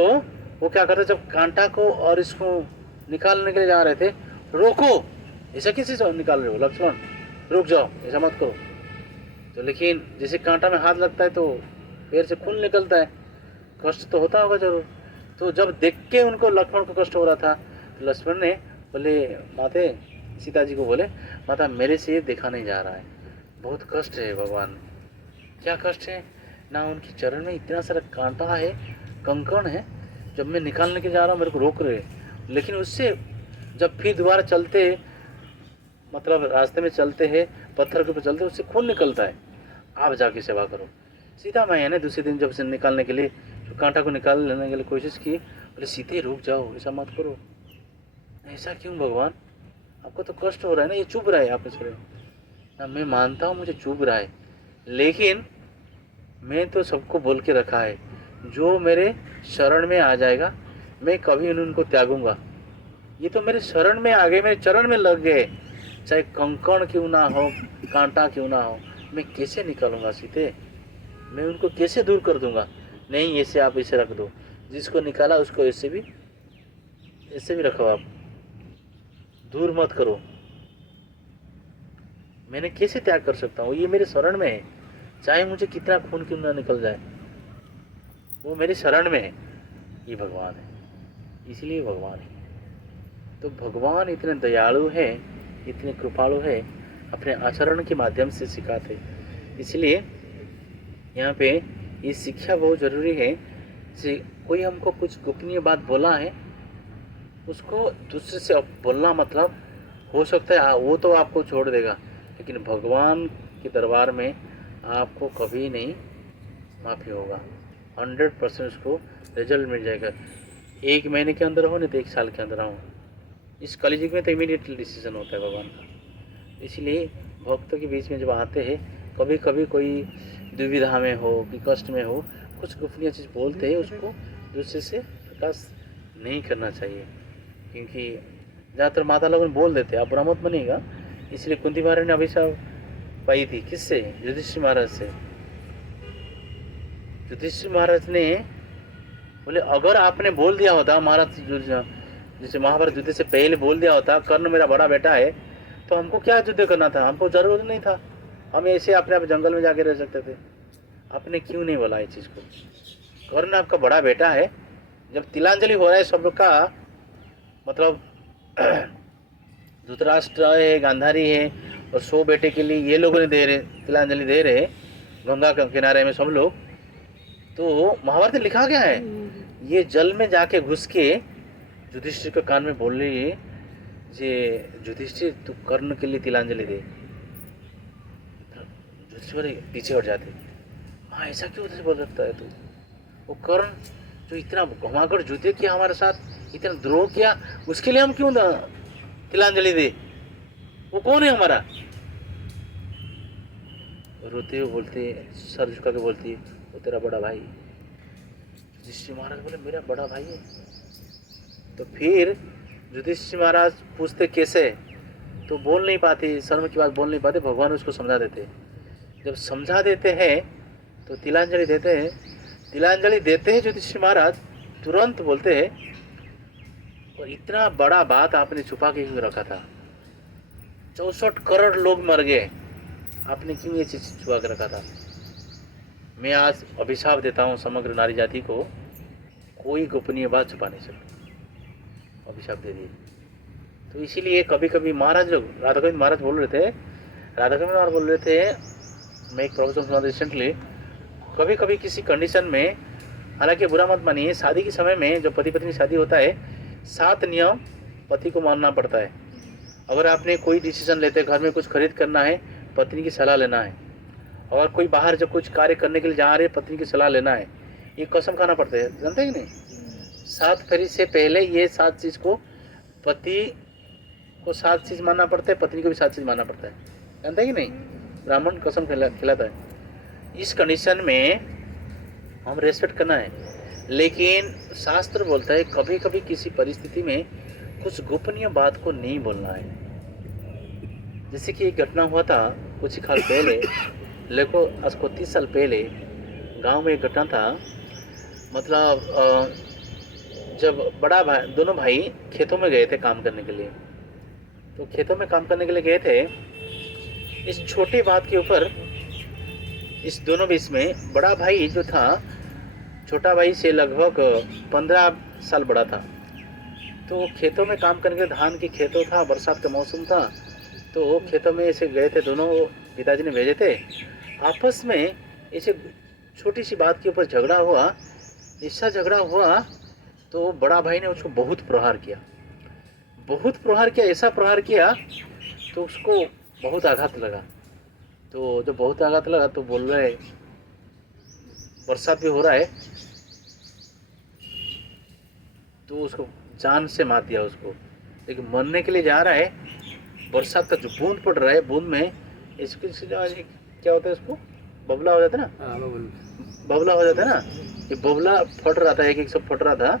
वो क्या करते, जब कांटा को और इसको निकालने के लिए जा रहे थे, रोको, ऐसा किसी से निकाल रहे हो लक्ष्मण, रुक जाओ, ऐसा मत करो। तो लेकिन जैसे कांटा में हाथ लगता है तो पैर से खून निकलता है, कष्ट तो होता होगा जरूर। तो जब देख के उनको लक्ष्मण को कष्ट हो रहा था, तो लक्ष्मण ने बोले, माते सीता जी को बोले, माता मेरे से ये देखा नहीं जा रहा है, बहुत कष्ट है भगवान। क्या कष्ट है ना, उनके चरण में इतना सारा कांटा है, कंकड़ है, जब मैं निकालने के जा रहा हूँ मेरे को रोक रहे, लेकिन उससे जब फिर दोबारा चलते, मतलब रास्ते में चलते हैं, पत्थर के ऊपर चलते, उससे खून निकलता है, आप जाके सेवा करो। सीता मैया ने दूसरे दिन जब से निकालने के लिए, जो कांटा को निकाल लेने के लिए कोशिश की, बोले सीते रुक जाओ, ऐसा मत करो। ऐसा क्यों भगवान, आपको तो कष्ट हो रहा है ना, ये चुभ रहा है आपके शरीर ना। मैं मानता हूँ मुझे चुभ रहा है, लेकिन मैं तो सबको बोल के रखा है, जो मेरे शरण में आ जाएगा मैं कभी उनको त्यागूंगा। ये तो मेरे शरण में आ गए, मेरे चरण में लग गए, चाहे कंकड़ क्यों ना हो, कांटा क्यों ना हो, मैं कैसे निकालूंगा सीते, मैं उनको कैसे दूर कर दूंगा। नहीं, ऐसे आप इसे रख दो, जिसको निकाला उसको ऐसे भी रखो, आप दूर मत करो। मैंने कैसे त्याग कर सकता हूँ, ये मेरे शरण में है, चाहे मुझे कितना खून क्यों ना निकल जाए, वो मेरे शरण में है। ये भगवान है, इसलिए भगवान है। तो भगवान इतने दयालु है, इतने कृपालु है, अपने आचरण के माध्यम से सिखाते। इसलिए यहाँ पे ये शिक्षा बहुत ज़रूरी है। कि कोई हमको कुछ गोपनीय बात बोला है, उसको दूसरे से बोलना, मतलब हो सकता है वो तो आपको छोड़ देगा, लेकिन भगवान के दरबार में आपको कभी नहीं माफ़ी होगा। 100% उसको रिजल्ट मिल जाएगा। 1 महीने के अंदर हो, नहीं तो 1 साल के अंदर हो। इस कलयुग में तो इमीडिएटली डिसीजन होता है भगवान का। इसलिए भक्तों के बीच में जब आते हैं, कभी कभी कोई दुविधा में हो कि कष्ट में हो, कुछ गोपनीय चीज़ बोलते हैं, उसको दूसरे से प्रकाश नहीं करना चाहिए, क्योंकि ज़्यादातर माता लोग बोल देते हैं, आप बुरा मत बनेगा। इसलिए कुंती महाराज ने अभिशाप पाई थी, किससे, युधिष्ठिर महाराज से। युधिष्ठिर महाराज ने बोले, अगर आपने बोल दिया होता, महाराज जैसे महाभारत युद्ध से पहले बोल दिया होता, कर्ण मेरा बड़ा बेटा है, तो हमको क्या युद्ध करना था, हमको जरूरत नहीं था, हम ऐसे अपने आप जंगल में जाके रह सकते थे। आपने क्यों नहीं बोला इस चीज़ को। कर्ण आपका बड़ा बेटा है, जब तिलांजलि हो रहा है सबका, मतलब धृतराष्ट्र है, गांधारी है, और 100 बेटे के लिए ये लोगों ने दे रहे, तिलांजलि दे रहे गंगा के किनारे में सब लोग। तो महाभारत में लिखा गया है, ये जल में जाके घुस के युधिष्ठिर के कान में बोल रही है, जे युधिष्ठिर तू कर्ण के लिए तिलांजलि दे। युधिष्ठिर पीछे हट जाते, हाँ ऐसा क्यों बोल सकता है तू, वो कर्ण जो इतना घुमाकर युद्ध किया हमारे साथ, इतना द्रोह किया, उसके लिए हम क्यों तिलांजलि दे, वो कौन है हमारा। रोते हुए बोलते, सर झुका के बोलती, वो तेरा बड़ा भाई। युधिष्ठिर महाराज बोले, मेरा बड़ा भाई है। तो फिर युधिष्ठिर महाराज पूछते कैसे, तो बोल नहीं पाते, शर्म की बात बोल नहीं पाते, भगवान उसको समझा देते। जब समझा देते हैं तो तिलांजलि देते हैं। तिलांजलि देते हैं युधिष्ठिर महाराज, तुरंत बोलते हैं, और इतना बड़ा बात आपने छुपा के क्यों रखा था, 64 करोड़ लोग मर गए, आपने क्यों ये चीज़ छुपा के रखा था। मैं आज अभिशाप देता हूँ समग्र नारी जाति को, कोई गोपनीय बात छुपा नहीं सकता, अभिशाप दे दिए। तो इसीलिए कभी कभी महाराज लोग, राधा गोविंद महाराज बोल रहे थे, मैं एक प्रोफेसर सुना रिसेंटली, कभी कभी किसी कंडीशन में, हालांकि बुरा मत मानिए, शादी के समय में जब पति पत्नी शादी होता है, 7 नियम पति को मानना पड़ता है। अगर आपने कोई डिसीजन लेते, घर में कुछ खरीद करना है, पत्नी की सलाह लेना है। और कोई बाहर जब कुछ कार्य करने के लिए जा रहे, पत्नी की सलाह लेना है। ये कसम खाना पड़ता है, जानते हैं कि नहीं। 7 फेरी से पहले ये 7 चीज़ को पति को 7 चीज़ मानना पड़ता है, पत्नी को भी 7 चीज़ मानना पड़ता है, जानता है कि नहीं? ब्राह्मण कसम खिलाता है। इस कंडीशन में हम रेस्पेक्ट करना है, लेकिन शास्त्र बोलता है कभी कभी किसी परिस्थिति में कुछ गोपनीय बात को नहीं बोलना है। जैसे कि एक घटना हुआ था कुछ ही साल पहले, लेको आज को 30 साल पहले गांव में एक घटना था। मतलब जब बड़ा भाई, दोनों भाई खेतों में गए थे काम करने के लिए, तो खेतों में काम करने के लिए गए थे। इस छोटी बात के ऊपर इस दोनों बीच में बड़ा भाई जो था छोटा भाई से लगभग 15 साल बड़ा था। तो खेतों में काम करने के, धान की खेतों था, बरसात का मौसम था, तो खेतों में ऐसे गए थे दोनों, पिताजी ने भेजे थे। आपस में ऐसे छोटी सी बात के ऊपर झगड़ा हुआ। ऐसा झगड़ा हुआ तो बड़ा भाई ने उसको बहुत प्रहार किया, ऐसा प्रहार किया तो उसको बहुत आघात लगा। तो जब बहुत आघात लगा तो बोल रहे, बरसात भी हो रहा है, तो उसको जान से मार दिया उसको। लेकिन मरने के लिए जा रहा है, बरसात का जो बूंद पड़ रहा है, बूंद में इसको क्या होता है, उसको बबला हो जाता है ना, बबला हो जाता है ना, ये बबला फट रहा था, एक सब फट रहा था।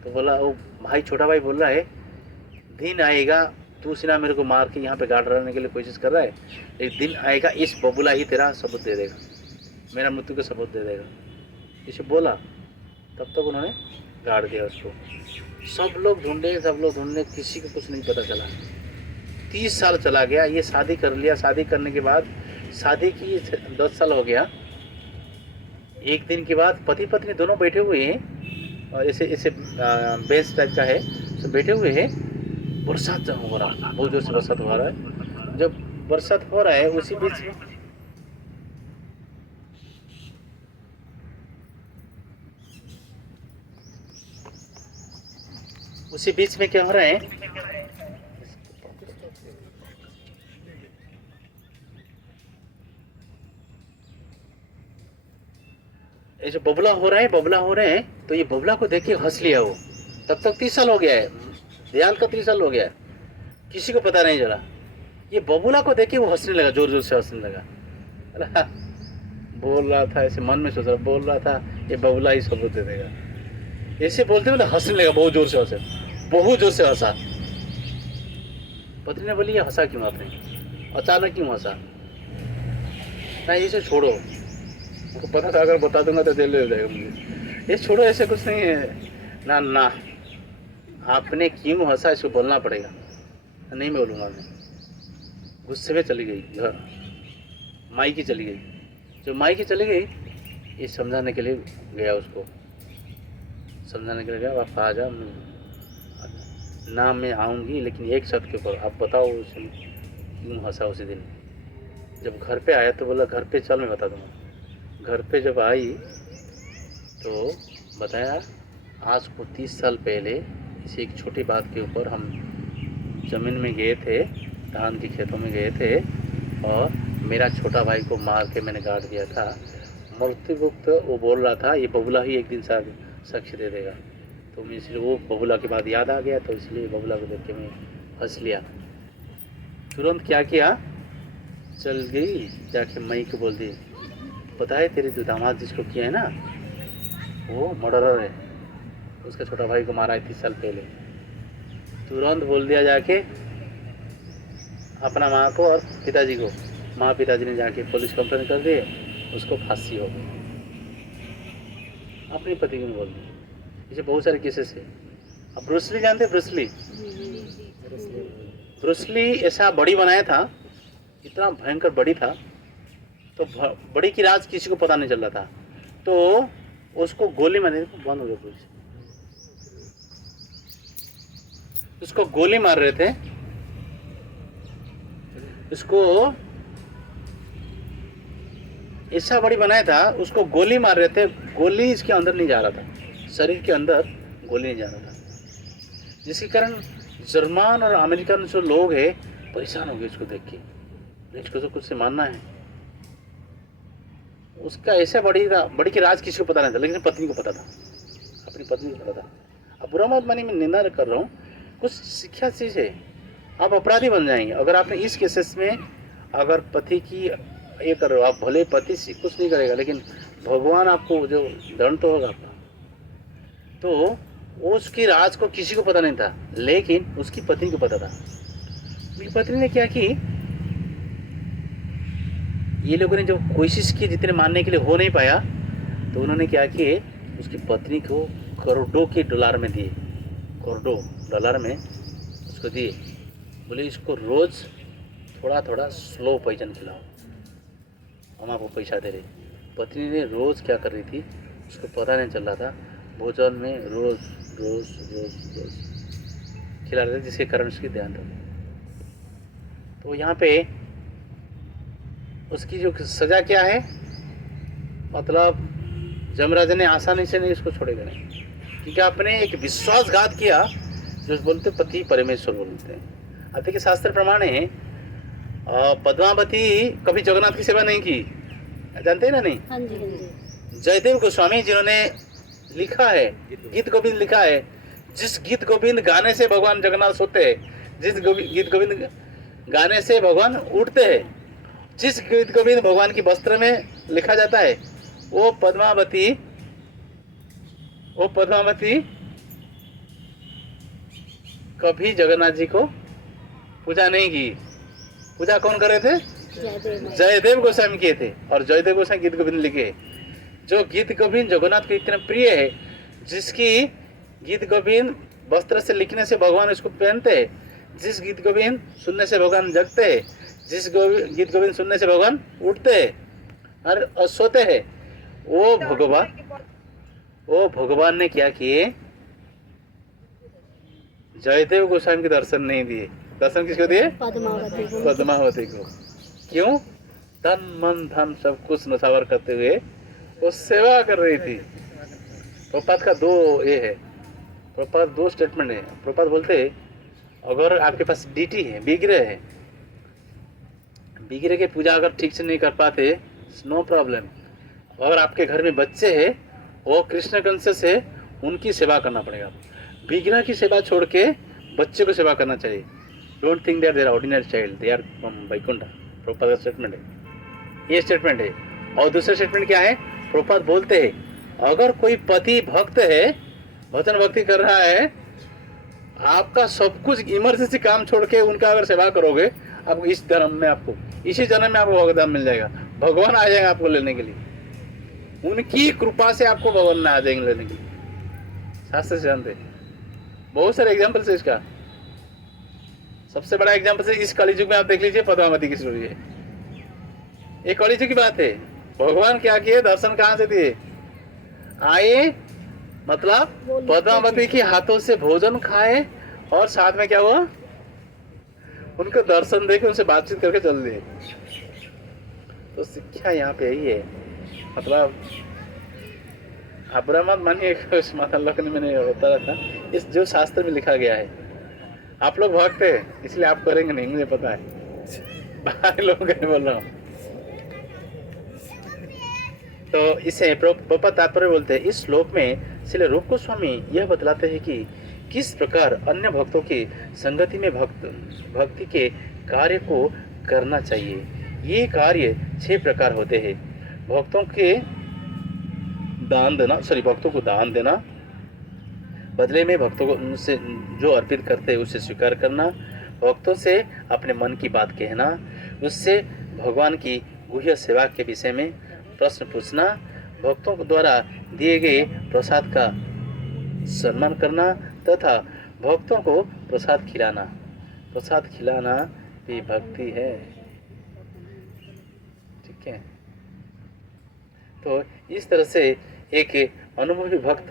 तो बोला वो भाई, छोटा भाई बोल रहा है, दिन आएगा तू सीना मेरे को मार के यहाँ पे गाड़ रहने के लिए कोशिश कर रहा है, एक दिन आएगा इस बबुला ही तेरा सबूत दे देगा, मेरा मृत्यु का सबूत दे देगा। इसे बोला, तब तक उन्होंने गाड़ दिया उसको। सब लोग ढूंढे, किसी को कुछ नहीं पता चला। 30 साल चला गया, ये शादी कर लिया। शादी करने के बाद, शादी की 10 साल हो गया। एक दिन के बाद पति पत्नी दोनों बैठे हुए हैं, और ऐसे बेंच टाइप का है, तो बैठे हुए हैं। बरसात हो रहा था, बहुत जोर से बरसात हो रहा है। जब बरसात हो रहा है उसी बीच में क्या हो रहा है, ऐसे बबला हो रहे हैं। तो ये बबला को देख के हंस लिया वो। तब तक 30 साल हो गया है, दयाल का 30 साल हो गया है, किसी को पता नहीं चला। ये बबूला को देख के वो हंसने लगा, जोर जोर से हंसने लगा। बोल रहा था, ऐसे मन में सोच रहा, बोल रहा था ये बबूला ही सबूत दे देगा। ऐसे बोलते बोले हंसने लगा, बहुत जोर से हंसा। पत्नी ने बोली ये हंसा क्यों आपने, अचानक क्यों हंसा? ना इसे छोड़ो, उनको पता था अगर बता दूंगा तो दिल ले जाएगा मुझे। ये छोड़ो, ऐसे कुछ नहीं है। ना आपने क्यों हंसा इसको बोलना पड़ेगा। नहीं बोलूँगा मैं। गुस्से में चली गई घर, मायके चली गई। जो मायके चली गई, ये समझाने के लिए गया, उसको समझाने के लिए गया, आप आ जा ना, मैं आऊँगी, लेकिन एक शर्त के ऊपर, आप बताओ उसे क्यों हंसा उसी दिन। जब घर पे आया तो बोला घर पे चल, मैं बता दूँगा। घर पे जब आई तो बताया, आज को 30 साल पहले इसी एक छोटी बात के ऊपर हम ज़मीन में गए थे, धान के खेतों में गए थे, और मेरा छोटा भाई को मार के मैंने गाड़ दिया था। मृत्यु वक्त वो बोल रहा था ये बबुला ही एक दिन साक्ष्य दे देगा। तो मैं इसलिए वो बबुला के बाद याद आ गया, तो इसलिए बबुला को देख के मैं हंस लिया। तुरंत क्या किया, चल गई जाके मई को बोल दी, पता है तेरे जो दामाद जिसको किया है ना, वो मर्डरर है, उसका छोटा भाई को मारा है 30 साल पहले। तुरंत बोल दिया जाके अपना माँ को और पिताजी को। माँ पिताजी ने जाके पुलिस कंप्लेन कर दिए, उसको फांसी हो गई। अपने पति को बोल दी। इसे बहुत सारे केसेस है। अब ब्रूसली जानते, ब्रूसली ऐसा बड़ी बनाया था, इतना भयंकर बड़ी था, तो बड़ी की राज किसी को पता नहीं चल रहा था, तो उसको गोली मारने बंद हो गया, पुलिस उसको गोली मार रहे थे। उसको ऐसा बड़ी बनाया था, उसको गोली मार रहे थे, गोली इसके अंदर नहीं जा रहा था, शरीर के अंदर गोली नहीं जा रहा था, जिसके कारण जर्मन और अमेरिकन जो लोग हैं परेशान हो गए इसको देख के। इसको तो कुछ से मानना है। उसका ऐसा बड़ी की राज किसी को पता नहीं था, लेकिन पत्नी को पता था, अपनी पत्नी को पता था। अब बुरा मत मानिए, मैं निंदा कर रहा हूँ, कुछ शिक्षा चीज़ है। आप अपराधी बन जाएंगे अगर आपने इस केसेस में अगर पति की ये कर रहे हो। आप भले पति से कुछ नहीं करेगा, लेकिन भगवान आपको जो दंड तो होगा आपका। तो उसकी राज को किसी को पता नहीं था, लेकिन उसकी पत्नी को पता था। उसकी पत्नी ने क्या की, ये लोगों ने जब कोशिश की जितने मारने के लिए हो नहीं पाया, तो उन्होंने क्या किए, उसकी पत्नी को करोड़ों के डॉलर में दिए, करोड़ों डॉलर में उसको दिए। बोले इसको रोज़ थोड़ा थोड़ा स्लो पॉइजन खिलाओ, हम आपको पैसा दे रहे। पत्नी ने रोज़ क्या कर रही थी, उसको पता नहीं चल रहा था, भोजन में रोज़ रोज़ रोज़ रोज़ खिला रहे थे, जिसके कारण उसकी ध्यान था। तो यहाँ पे उसकी जो सज़ा क्या है, मतलब जमराज ने आसानी से नहीं उसको छोड़ेगा नहीं, क्योंकि आपने एक विश्वासघात किया, जो बोलते पति परमेश्वर बोलते हैं। आते के शास्त्र प्रमाण है, पद्मावती कभी जगन्नाथ की सेवा नहीं की, जानते हैं ना? नहीं। हाँ जी, हाँ जी। जयदेव गोस्वामी जिन्होंने लिखा है, गीत गोविंद लिखा है, जिस गीत गोविंद गाने से भगवान जगन्नाथ सोते हैं, जिस गीत गोविंद गाने से भगवान उठते हैं, जिस गीत गोविंद भगवान की वस्त्र में लिखा जाता है, वो पद्मावती कभी जगन्नाथ जी को पूजा नहीं की। पूजा कौन कर रहे थे? जयदेव गोस्वामी किए थे। और जयदेव गोस्वामी गीत गोविंद लिखे, जो गीत गोविंद जगन्नाथ को इतना प्रिय है, जिसकी गीत गोविंद वस्त्र से लिखने से भगवान इसको पहनते हैं, जिस गीत गोविंद सुनने से भगवान जगते हैं, जिस गीत गोविंद सुनने से भगवान उठते हैं और सोते हैं, वो भगवान ने क्या किए, जयदेव गोस्वामी के दर्शन नहीं दिए। दर्शन किसको दिए? पद्मावती को। क्यों? तन मन धन सब कुछ नौछावर करते हुए वो सेवा कर रही थी। प्रभुपाद का दो स्टेटमेंट है। प्रभुपाद बोलते अगर आपके पास डीटी है, विग्रह है, विग्रह की पूजा अगर ठीक से नहीं कर पाते, नो प्रॉब्लम। अगर आपके घर में बच्चे हैं, वो कृष्ण कॉन्शियस है, उनकी सेवा करना पड़ेगा। विग्रह की सेवा छोड़ के बच्चे को सेवा करना चाहिए। Don't think that they are ordinary child, they are from Vaikuntha. Prabhupada का स्टेटमेंट है, ये स्टेटमेंट है। और दूसरा स्टेटमेंट क्या है? प्रभुपाद बोलते हैं अगर कोई पति भक्त है, भजन भक्ति कर रहा है, आपका सब कुछ इमरजेंसी काम छोड़ के उनका अगर सेवा करोगे, आपको इस धर्म में इसी जन्म में आपको भगवान मिल जाएगा। भगवान आ जाएगा आपको लेने के लिए, उनकी कृपा से आपको भगवान आ जाएंगे लेने के लिए। शास्त्र से जानते बहुत सारे एग्जाम्पल है इसका। सबसे बड़ा एग्जाम्पल है इस कलियुग में, आप देख लीजिए पद्मावती की स्टोरी है। ये कलियुग की बात है। भगवान क्या किए, दर्शन कहाँ से दिए? आए, मतलब पद्मावती के हाथों से भोजन खाए, और साथ में क्या हुआ, उनको दर्शन देके उनसे बातचीत करके चल दिए। तो शिक्षा यहाँ पे यही है, मतलब आप बुरा मत मानिए, माता लोग ने मैंने बताया था, इस जो शास्त्र में लिखा गया है। आप लोग भक्त है इसलिए आप करेंगे नहीं, मुझे पता है, बाहर लोग बोल रहा हूँ। तो इसे प्रभुपाद तात्पर्य बोलते हैं, इस श्लोक में श्रील रूप गोस्वामी यह बतलाते हैं कि किस प्रकार अन्य भक्तों की संगति में भक्ति के कार्य को करना चाहिए। ये कार्य 6 प्रकार होते हैं। भक्तों को दान देना, बदले में भक्तों को उनसे जो अर्पित करते हैं उसे स्वीकार करना, भक्तों से अपने मन की बात कहना, उससे भगवान की गुह्य सेवा के विषय में प्रश्न पूछना, भक्तों द्वारा दिए गए प्रसाद का सम्मान करना तथा भक्तों को प्रसाद खिलाना। प्रसाद खिलाना भी भक्ति है, ठीक है। तो इस तरह से एक अनुभवी भक्त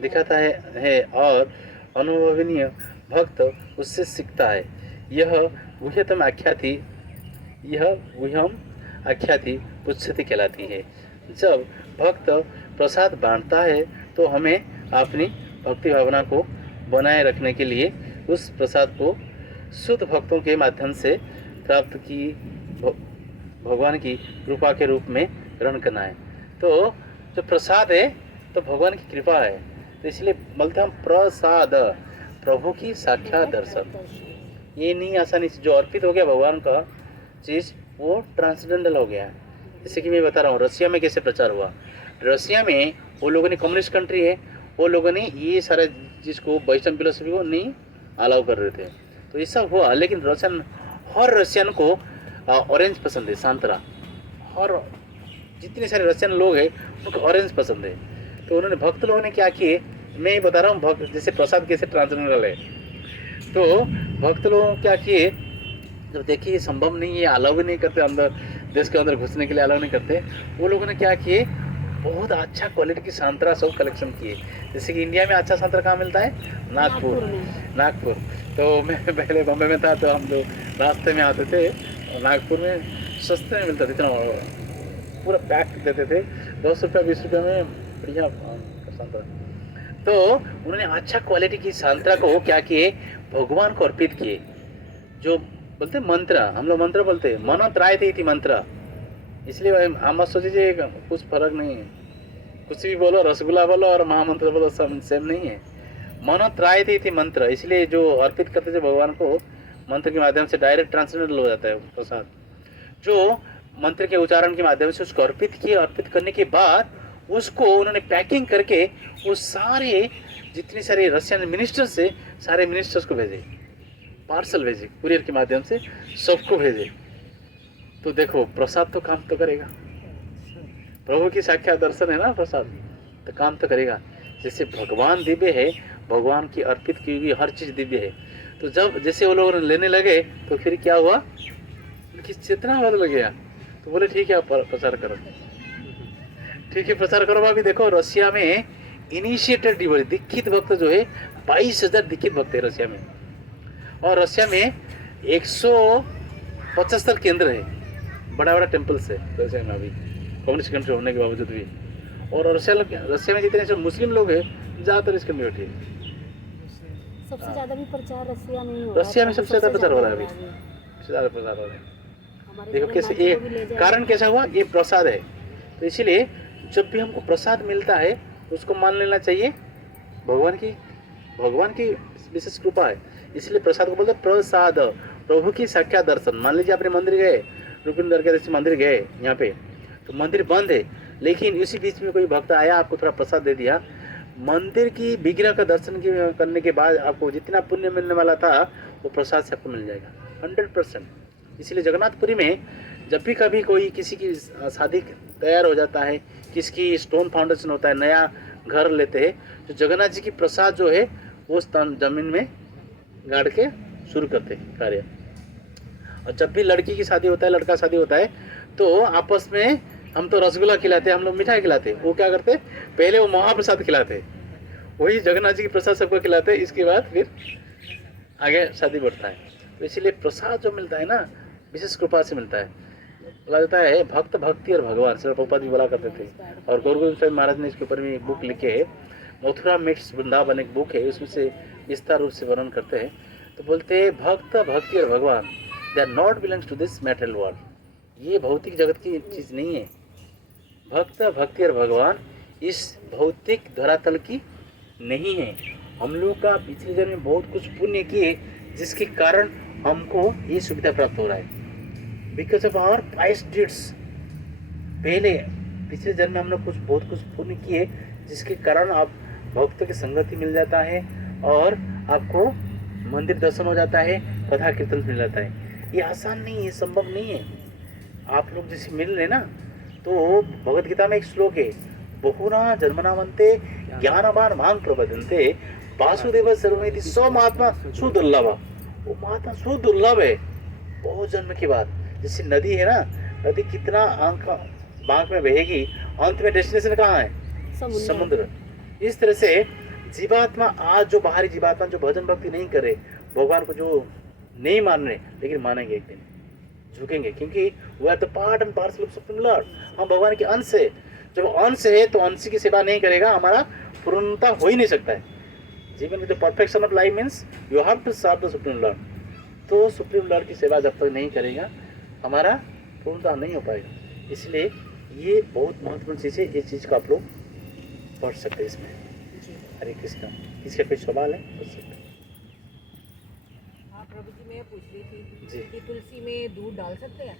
दिखाता है और अनुभवनीय भक्त उससे सीखता है। यह गुह्यतम आख्याति पुच्छति कहलाती है। जब भक्त प्रसाद बांटता है तो हमें अपनी भक्ति भावना को बनाए रखने के लिए उस प्रसाद को शुद्ध भक्तों के माध्यम से प्राप्त की भगवान की कृपा के रूप में ग्रहण करना है। तो जो प्रसाद है तो भगवान की कृपा है, तो इसलिए बोलते हैं हम प्रसाद, प्रभु की साक्षात दर्शन। ये नहीं आसानी से जो अर्पित हो गया भगवान का चीज़ वो ट्रांसडेंडल हो गया है। जैसे कि मैं बता रहा हूँ रसिया में कैसे प्रचार हुआ। रसिया में वो लोगों ने, कम्युनिस्ट कंट्री है, वो लोगों ने ये सारे चीज़ को, वैष्णव फिलोसफी को नहीं अलाउ कर रहे थे। तो ये सब हुआ, लेकिन हर रशियन को ऑरेंज पसंद है, संतरा। और जितने सारे रशियन लोग हैं उनको ऑरेंज पसंद है। तो उन्होंने, भक्त लोगों ने क्या किए, मैं बता रहा हूँ भक्त जैसे प्रसाद कैसे ट्रांसजेंडरल है। तो भक्त लोग क्या किए, जब देखिए संभव नहीं है, अलाउ भी नहीं करते अंदर, देश के अंदर घुसने के लिए अलाउ नहीं करते, वो लोगों ने क्या किए, बहुत अच्छा क्वालिटी की संतरा सब कलेक्शन किए। जैसे कि इंडिया में अच्छा संतरा कहाँ मिलता है, नागपुर। तो मैं पहले बॉम्बे में था, तो हम लोग रास्ते में आते थे, नागपुर में सस्ते में मिलता था, इतना पूरा पैक देते थे, 10 रुपया 20 रुपया में बढ़िया संतरा। तो उन्होंने अच्छा क्वालिटी की संतरा को क्या किए, भगवान को अर्पित किए। जो बोलते मंत्र, हम लोग मंत्र बोलते, मन त्राय थी मंत्र। इसलिए हम मत सोचिए कुछ फर्क नहीं है, कुछ भी बोलो, रसगुल्ला बोलो और महामंत्र बोलो, सब सेम नहीं है। मन त्राय थी मंत्र, इसलिए जो अर्पित करते थे भगवान को मंत्र के माध्यम से डायरेक्ट ट्रांसलेट हो जाता है प्रसाद। जो मंत्र के उच्चारण के माध्यम से उसको अर्पित किए, अर्पित करने के बाद उसको उन्होंने पैकिंग करके वो सारे जितने सारे रशियन मिनिस्टर से सारे मिनिस्टर्स को भेजे, पार्सल भेजे, कुरियर के माध्यम से सबको भेजे। तो देखो प्रसाद तो काम तो करेगा, प्रभु की साक्षात दर्शन है ना प्रसाद, तो काम तो करेगा। जैसे भगवान दिव्य है, भगवान की अर्पित की हुई हर चीज़ दिव्य है। तो जब जैसे वो लोग लेने लगे तो फिर क्या हुआ, उनकी चेतना बदल गया। तो बोले ठीक है आप प्रचार करो, ठीक है प्रचार करो। अभी देखो रशिया में इनिशिएटेड डिवोटी, दीक्षित भक्त जो है 22,000 दीक्षित भक्त है रशिया में। और रशिया में 175 केंद्र है, बड़ा बड़ा टेम्पल्स है रशिया में अभी, कम्युनिस्ट कंट्री होने के बावजूद भी। और रशिया में जितने सब मुस्लिम लोग हैं ज़्यादातर इस कम्युनिटी है। सबसे ज़्यादा भी प्रचार रशिया में ही हो रहा है। रशिया में सबसे ज़्यादा प्रचार हो रहा है अभी, सबसे ज़्यादा प्रचार हो रहा है। देखो कैसे, ये कारण कैसा हुआ, ये प्रसाद है। तो इसीलिए जब भी हमको प्रसाद मिलता है उसको मान लेना चाहिए भगवान की विशेष कृपा है। इसलिए प्रसाद को बोलते हैं प्रसाद, प्रभु की साक्षात दर्शन। मान लीजिए आपने मंदिर गए, रुपिंदर के मंदिर गए यहाँ पे, तो मंदिर बंद है, लेकिन इसी बीच में कोई भक्त आया, आपको थोड़ा प्रसाद दे दिया, मंदिर की विग्रह का दर्शन करने के बाद आपको जितना पुण्य मिलने वाला था वो प्रसाद से आपको मिल जाएगा 100%। इसलिए जगन्नाथपुरी में जब भी कभी कोई किसी की शादी तैयार हो जाता है, किसकी स्टोन फाउंडेशन होता है, नया घर लेते हैं, तो जगन्नाथ जी की प्रसाद जो है वो जमीन में गाड़ के शुरू करते हैं कार्य। और जब भी लड़की की शादी होता है, लड़का शादी होता है, तो आपस में हम तो रसगुल्ला खिलाते हैं, हम लोग मिठाई खिलाते हैं, वो क्या करते हैं, पहले वो महाप्रसाद खिलाते हैं, वही जगन्नाथ जी की प्रसाद सबको खिलाते हैं, इसके बाद फिर आगे शादी बढ़ता है। तो इसीलिए प्रसाद जो मिलता है ना, विशेष कृपा से मिलता है। बोला जाता है भक्त भक्ति और भगवान, श्रील प्रभुपाद भी बोला करते थे। और गौर गोविंद स्वामी महाराज ने इसके ऊपर भी बुक लिखे है, मथुरा मिट्स वृंदावन एक बुक है, उसमें से विस्तार रूप से वर्णन करते हैं। तो बोलते हैं भक्त भक्ति और भगवान, they are not belongs to this material world, ये भौतिक जगत की चीज़ नहीं है। भक्त भक्ति और भगवान इस भौतिक धरातल की नहीं है। हम लोग का पिछले जन्म में बहुत कुछ पुण्य किए, जिसके कारण हमको ये सुविधा प्राप्त हो रहा है, because of our past deeds. पहले पिछले जन्म में हम लोग बहुत कुछ पुण्य किए, जिसके कारण आप भक्तों की संगति मिल जाता है और आपको मंदिर दर्शन हो जाता है, कथा कीर्तन मिल जाता है। ये आसान नहीं है, संभव नहीं है। आप लोग जैसे मिल रहे ना, तो भगवद गीता में एक श्लोक है, बहुना जन्मनामन्ते ज्ञानवान मां प्रपद्यन्ते वासुदेव सर्वमिति सौ महात्मा सुदुर्लभ। वो महात्मा सुदुर्लभ है बहुत जन्म के बाद। जैसे नदी है ना, नदी कितना आंख बांक में बहेगी, अंत में डेस्टिनेशन कहाँ है, समुद्र। इस तरह से जीवात्मा आज जो बाहरी जीवात्मा जो भजन भक्ति नहीं करे, भगवान को जो नहीं मान रहे, लेकिन मानेंगे एक दिन, झुकेंगे, क्योंकि वो are the part and parcel of supreme lord. हम भगवान के अंश है। जब अंश है तो अंश की सेवा नहीं करेगा, हमारा पूर्णता हो ही नहीं सकता है। जीवन में जो perfection of life means you have to serve the supreme lord. तो सुप्रीम लॉर्ड की सेवा जब तक नहीं करेगा, हमारा पूर्णता नहीं हो पाएगा। इसलिए ये बहुत महत्वपूर्ण चीज़ है, इस चीज़ को आप लोग पढ़ सकते हैं इसमें। हरे कृष्णा। किसका कोई सवाल है पूछ सकते हैं। हाँ प्रभु जी, मैं ये पूछ रही थी जी। कि तुलसी में दूध डाल सकते हैं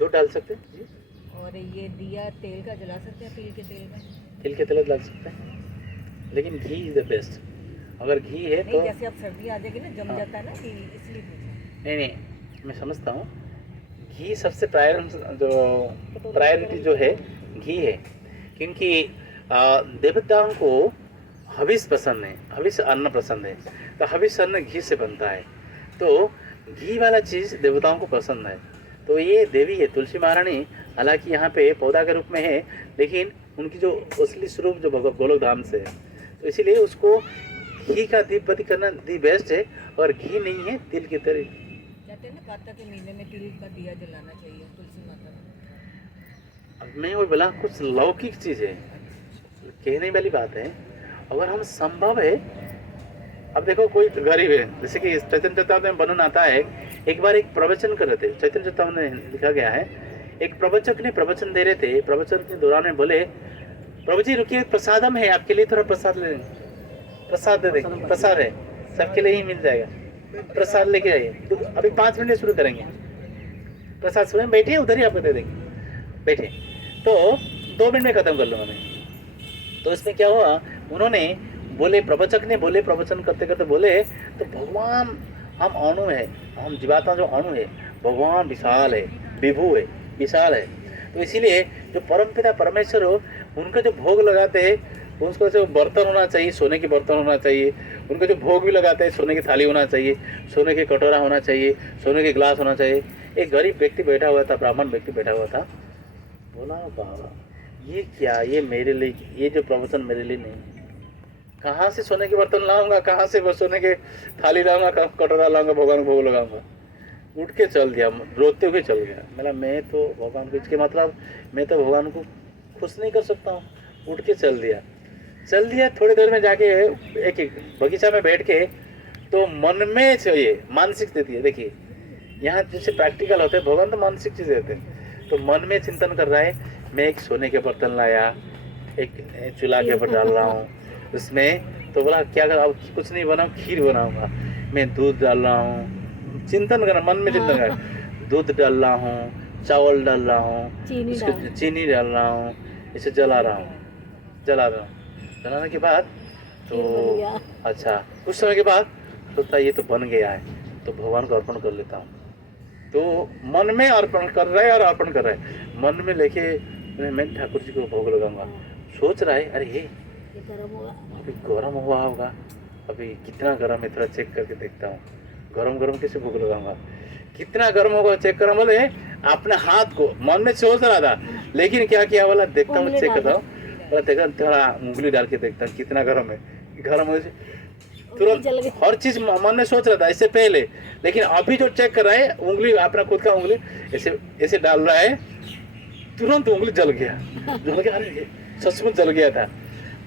दूध डाल सकते हैं जी, और ये दिया तेल का जला सकते हैं, तिल के तेल का? तिल के तेल डाल सकते हैं, लेकिन घी इज द बेस्ट। अगर घी है नहीं, तो जैसे अब सर्दी आ जाएगी ना, जम हाँ। जाता है ना, कि इसलिए पूछा। नहीं मैं समझता हूँ, घी सबसे प्रायोरिटी जो है घी है, क्योंकि देवताओं को हविष पसंद है, हविष अन्न पसंद है, तो हविष अन्न घी से बनता है, तो घी वाला चीज़ देवताओं को पसंद है। तो ये देवी है तुलसी महारानी, हालांकि यहाँ पे पौधा के रूप में है, लेकिन उनकी जो असली स्वरूप जो गोलोक धाम से है, तो इसीलिए उसको घी का दीपबत्ती करना दी बेस्ट है, और घी नहीं है तिल के तेल। कहते हैं ना, कार्तिक के महीने में तिल का दिया जलाना चाहिए तुलसी माता को। अब मैं वो बोला कुछ लौकिक चीज़ है, कहने वाली बात है, अगर हम संभव है। अब देखो कोई गरीब है, जैसे कि चैतन्य चेतावनी में वर्णन आता है, एक बार एक प्रवचन कर रहे थे, चैतन्य चेतावनी में लिखा गया है, एक प्रवचक ने प्रवचन दे रहे थे, प्रवचन के दौरान में बोले, प्रभु जी रुकिए, प्रसादम है आपके लिए, थोड़ा प्रसाद ले लेंगे, प्रसाद दे देंगे, प्रसाद है सबके लिए ही मिल जाएगा, प्रसाद लेके आइए। तो अभी 5 मिनट में शुरू करेंगे, प्रसाद सुने, बैठिए उधर ही आपको दे देंगे, बैठे। तो 2 मिनट में खत्म कर लूँगा मैं। तो इसमें क्या हुआ, उन्होंने बोले, प्रवचक ने बोले, प्रवचन करते करते बोले, तो भगवान हम अणु है, हम जीवात्मा जो अणु है, भगवान विशाल है, विभु है, विशाल है, तो इसीलिए जो परमपिता परमेश्वर हो, उनका जो भोग लगाते हैं, उसको जो बर्तन होना चाहिए, सोने के बर्तन होना चाहिए, उनको जो भोग भी लगाते हैं, सोने की थाली होना चाहिए, सोने के कटोरा होना चाहिए, सोने के गिलास होना चाहिए। एक गरीब व्यक्ति बैठा हुआ था, ब्राह्मण व्यक्ति बैठा हुआ था, बोला बाबा ये क्या, ये मेरे लिए, ये जो प्रवचन मेरे लिए नहीं, कहाँ से सोने के बर्तन लाऊंगा, कहाँ से सोने के थाली लाऊंगा, कटोरा लाऊंगा, भगवान को भोग लगाऊंगा। उठ के चल दिया, रोते हुए चल गया। मेरा मैं तो भगवान को, इसके मतलब मैं तो भगवान को खुश नहीं कर सकता हूँ। उठ के चल दिया। थोड़ी देर में जाके एक बगीचा में बैठ के, तो मन में चाहिए मानसिक स्थिति है, देखिए यहाँ जैसे प्रैक्टिकल होते हैं, भगवान तो मानसिक चीज़ें होते हैं। तो मन में चिंतन कर रहा है, मैं एक सोने के बर्तन लाया, एक चूल्हा के ऊपर डाल रहा हूँ उसमें, तो बोला क्या कर, अब कुछ नहीं बनाऊँ, खीर बनाऊँगा, मैं दूध डाल रहा हूँ, चिंतन करना, मन में चिंतन करना, दूध डाल रहा हूँ, चावल डाल रहा हूँ, चीनी डाल रहा हूँ, इसे जला रहा हूँ। जलाने के बाद तो अच्छा कुछ समय के बाद सोचता ये तो बन गया है, तो भगवान को अर्पण कर लेता हूँ। तो मन में अर्पण कर रहा है, और अर्पण कर रहा है, मन में लेके मैं ठाकुर जी को भोग लगाऊंगा। सोच रहा है, अरे ये अभी गर्म हुआ होगा, अभी कितना गर्म है, थोड़ा चेक करके देखता हूँ, गरम कैसे भोग लगाऊंगा, कितना गर्म होगा चेक करा। बोले अपने हाथ को मन में सोच रहा था, लेकिन क्या किया, बोला देखता हूँ, चेक करता हूँ, बोला देखा थोड़ा उंगली डाल के देखता हूँ कितना गर्म है, गर्म हो तुरंत हर चीज मन में सोच रहा था इससे पहले, लेकिन अभी जो चेक कर रहा है, उंगली अपना खुद का उंगली ऐसे डाल रहा है, तुरंत उंगली जल गया। अरे सचमुच जल गया था।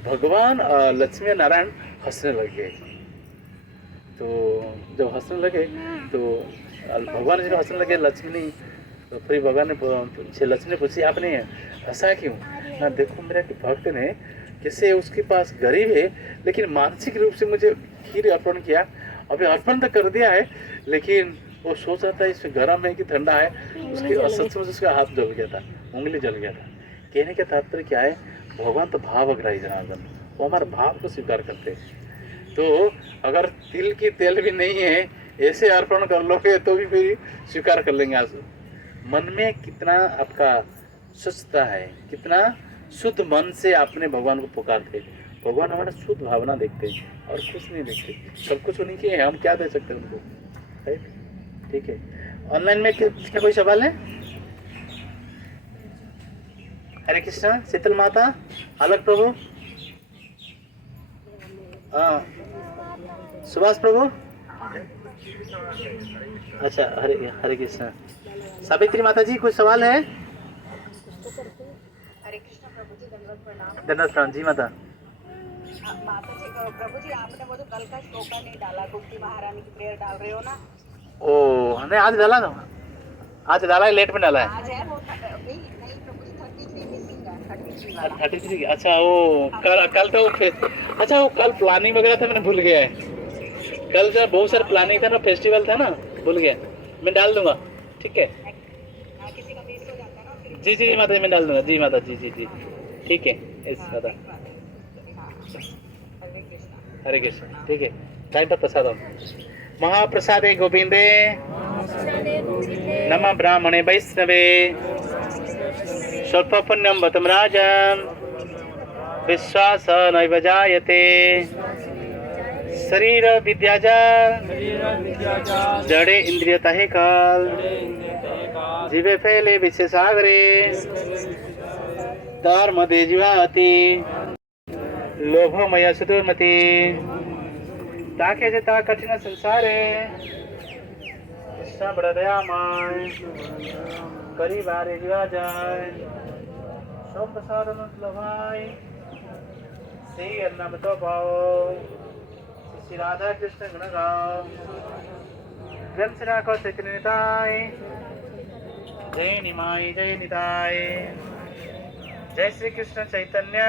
भगवान लक्ष्मी और नारायण हंसने लग गए। तो जब हंसने लगे तो भगवान जी को हंसने लगे, लक्ष्मी नहीं, तो फिर भगवान ने लक्ष्मी ने पूछी आपने हंसा क्यों? ना देखो मेरा भक्त ने कैसे, उसके पास गरीब है लेकिन मानसिक रूप से मुझे खीर अर्पण किया, अभी अर्पण तो कर दिया है, लेकिन वो सोच रहा था इसमें गर्म है कि ठंडा है, उसके सचमुच उसका हाथ जल गया था, उंगली जल गया था। कहने का तात्पर्य क्या है, भगवान तो भावग्राही जनार्दन, वो हमारे भाव को स्वीकार करते हैं। तो अगर तिल की तेल भी नहीं है, ऐसे अर्पण कर लोगे तो भी फिर स्वीकार कर लेंगे। आज मन में कितना आपका स्वच्छता है, कितना शुद्ध मन से आपने भगवान को पुकारते, भगवान हमारा शुद्ध भावना देखते हैं और कुछ नहीं देखते, सब कुछ उन्हीं के है, हम क्या दे सकते हैं उनको, राइट? ठीक है। ऑनलाइन में क्या कोई सवाल है? हरे कृष्णा। शीतल माता, अलग प्रभु, हाँ सुभाष प्रभु, अच्छा हरे कृष्णा। सावित्री माता जी कोई सवाल है? हरे कृष्ण प्रभु जी, दंडवत प्रणाम। दंडवत प्रणाम जी माता। माता जी, प्रभु जी आपने वो जो कल का श्लोका नहीं डाला, गुप्ती महारानी की प्रेयर डाल रहे हो ना? ओ नहीं, आज डाला था, आज डाला है, लेट में डाला है। आज है वो नहीं प्रभु जी, 33 मिसिंग है, 33 वाला 33। अच्छा वो कल तो अच्छा वो कल प्लानिंग वगैरह था, मैंने भूल गया है। कल जो बहुत सारा प्लानिंग था ना, फेस्टिवल था ना, भूल गया। मैं डाल दूंगा, ठीक है। किसी का मिस हो जाता है ना फिर जी जी माता जी, मैं डाल दूंगा। जी माता जी जी जी, ठीक है। इस माता हाँ हरे कृष्णा हरे कृष्ण, ठीक है। टाइम पर प्रसाद महाप्रसादे गोविंदे नमः ब्राह्मणे वैष्णवे स्वल्प पुण्यम बतम राजन विश्वास नैव जायते शरीर विद्याजाल जड़े इंद्रियता है काल जीवे फैले विशेषागरे धर्म दे जीवाति लोभमय सुदुर्मति ताके जता कठिन संसारे कृष्ण बड़ दयामय करी बारे जीवा जाय सब प्रसादन लभाई श्री अन्नम तो पाओ श्री राधा कृष्ण गुण गाओ ग्रंथ राखो चैतन्य निताय जय निमाई जय निताय जय श्री कृष्ण चैतन्य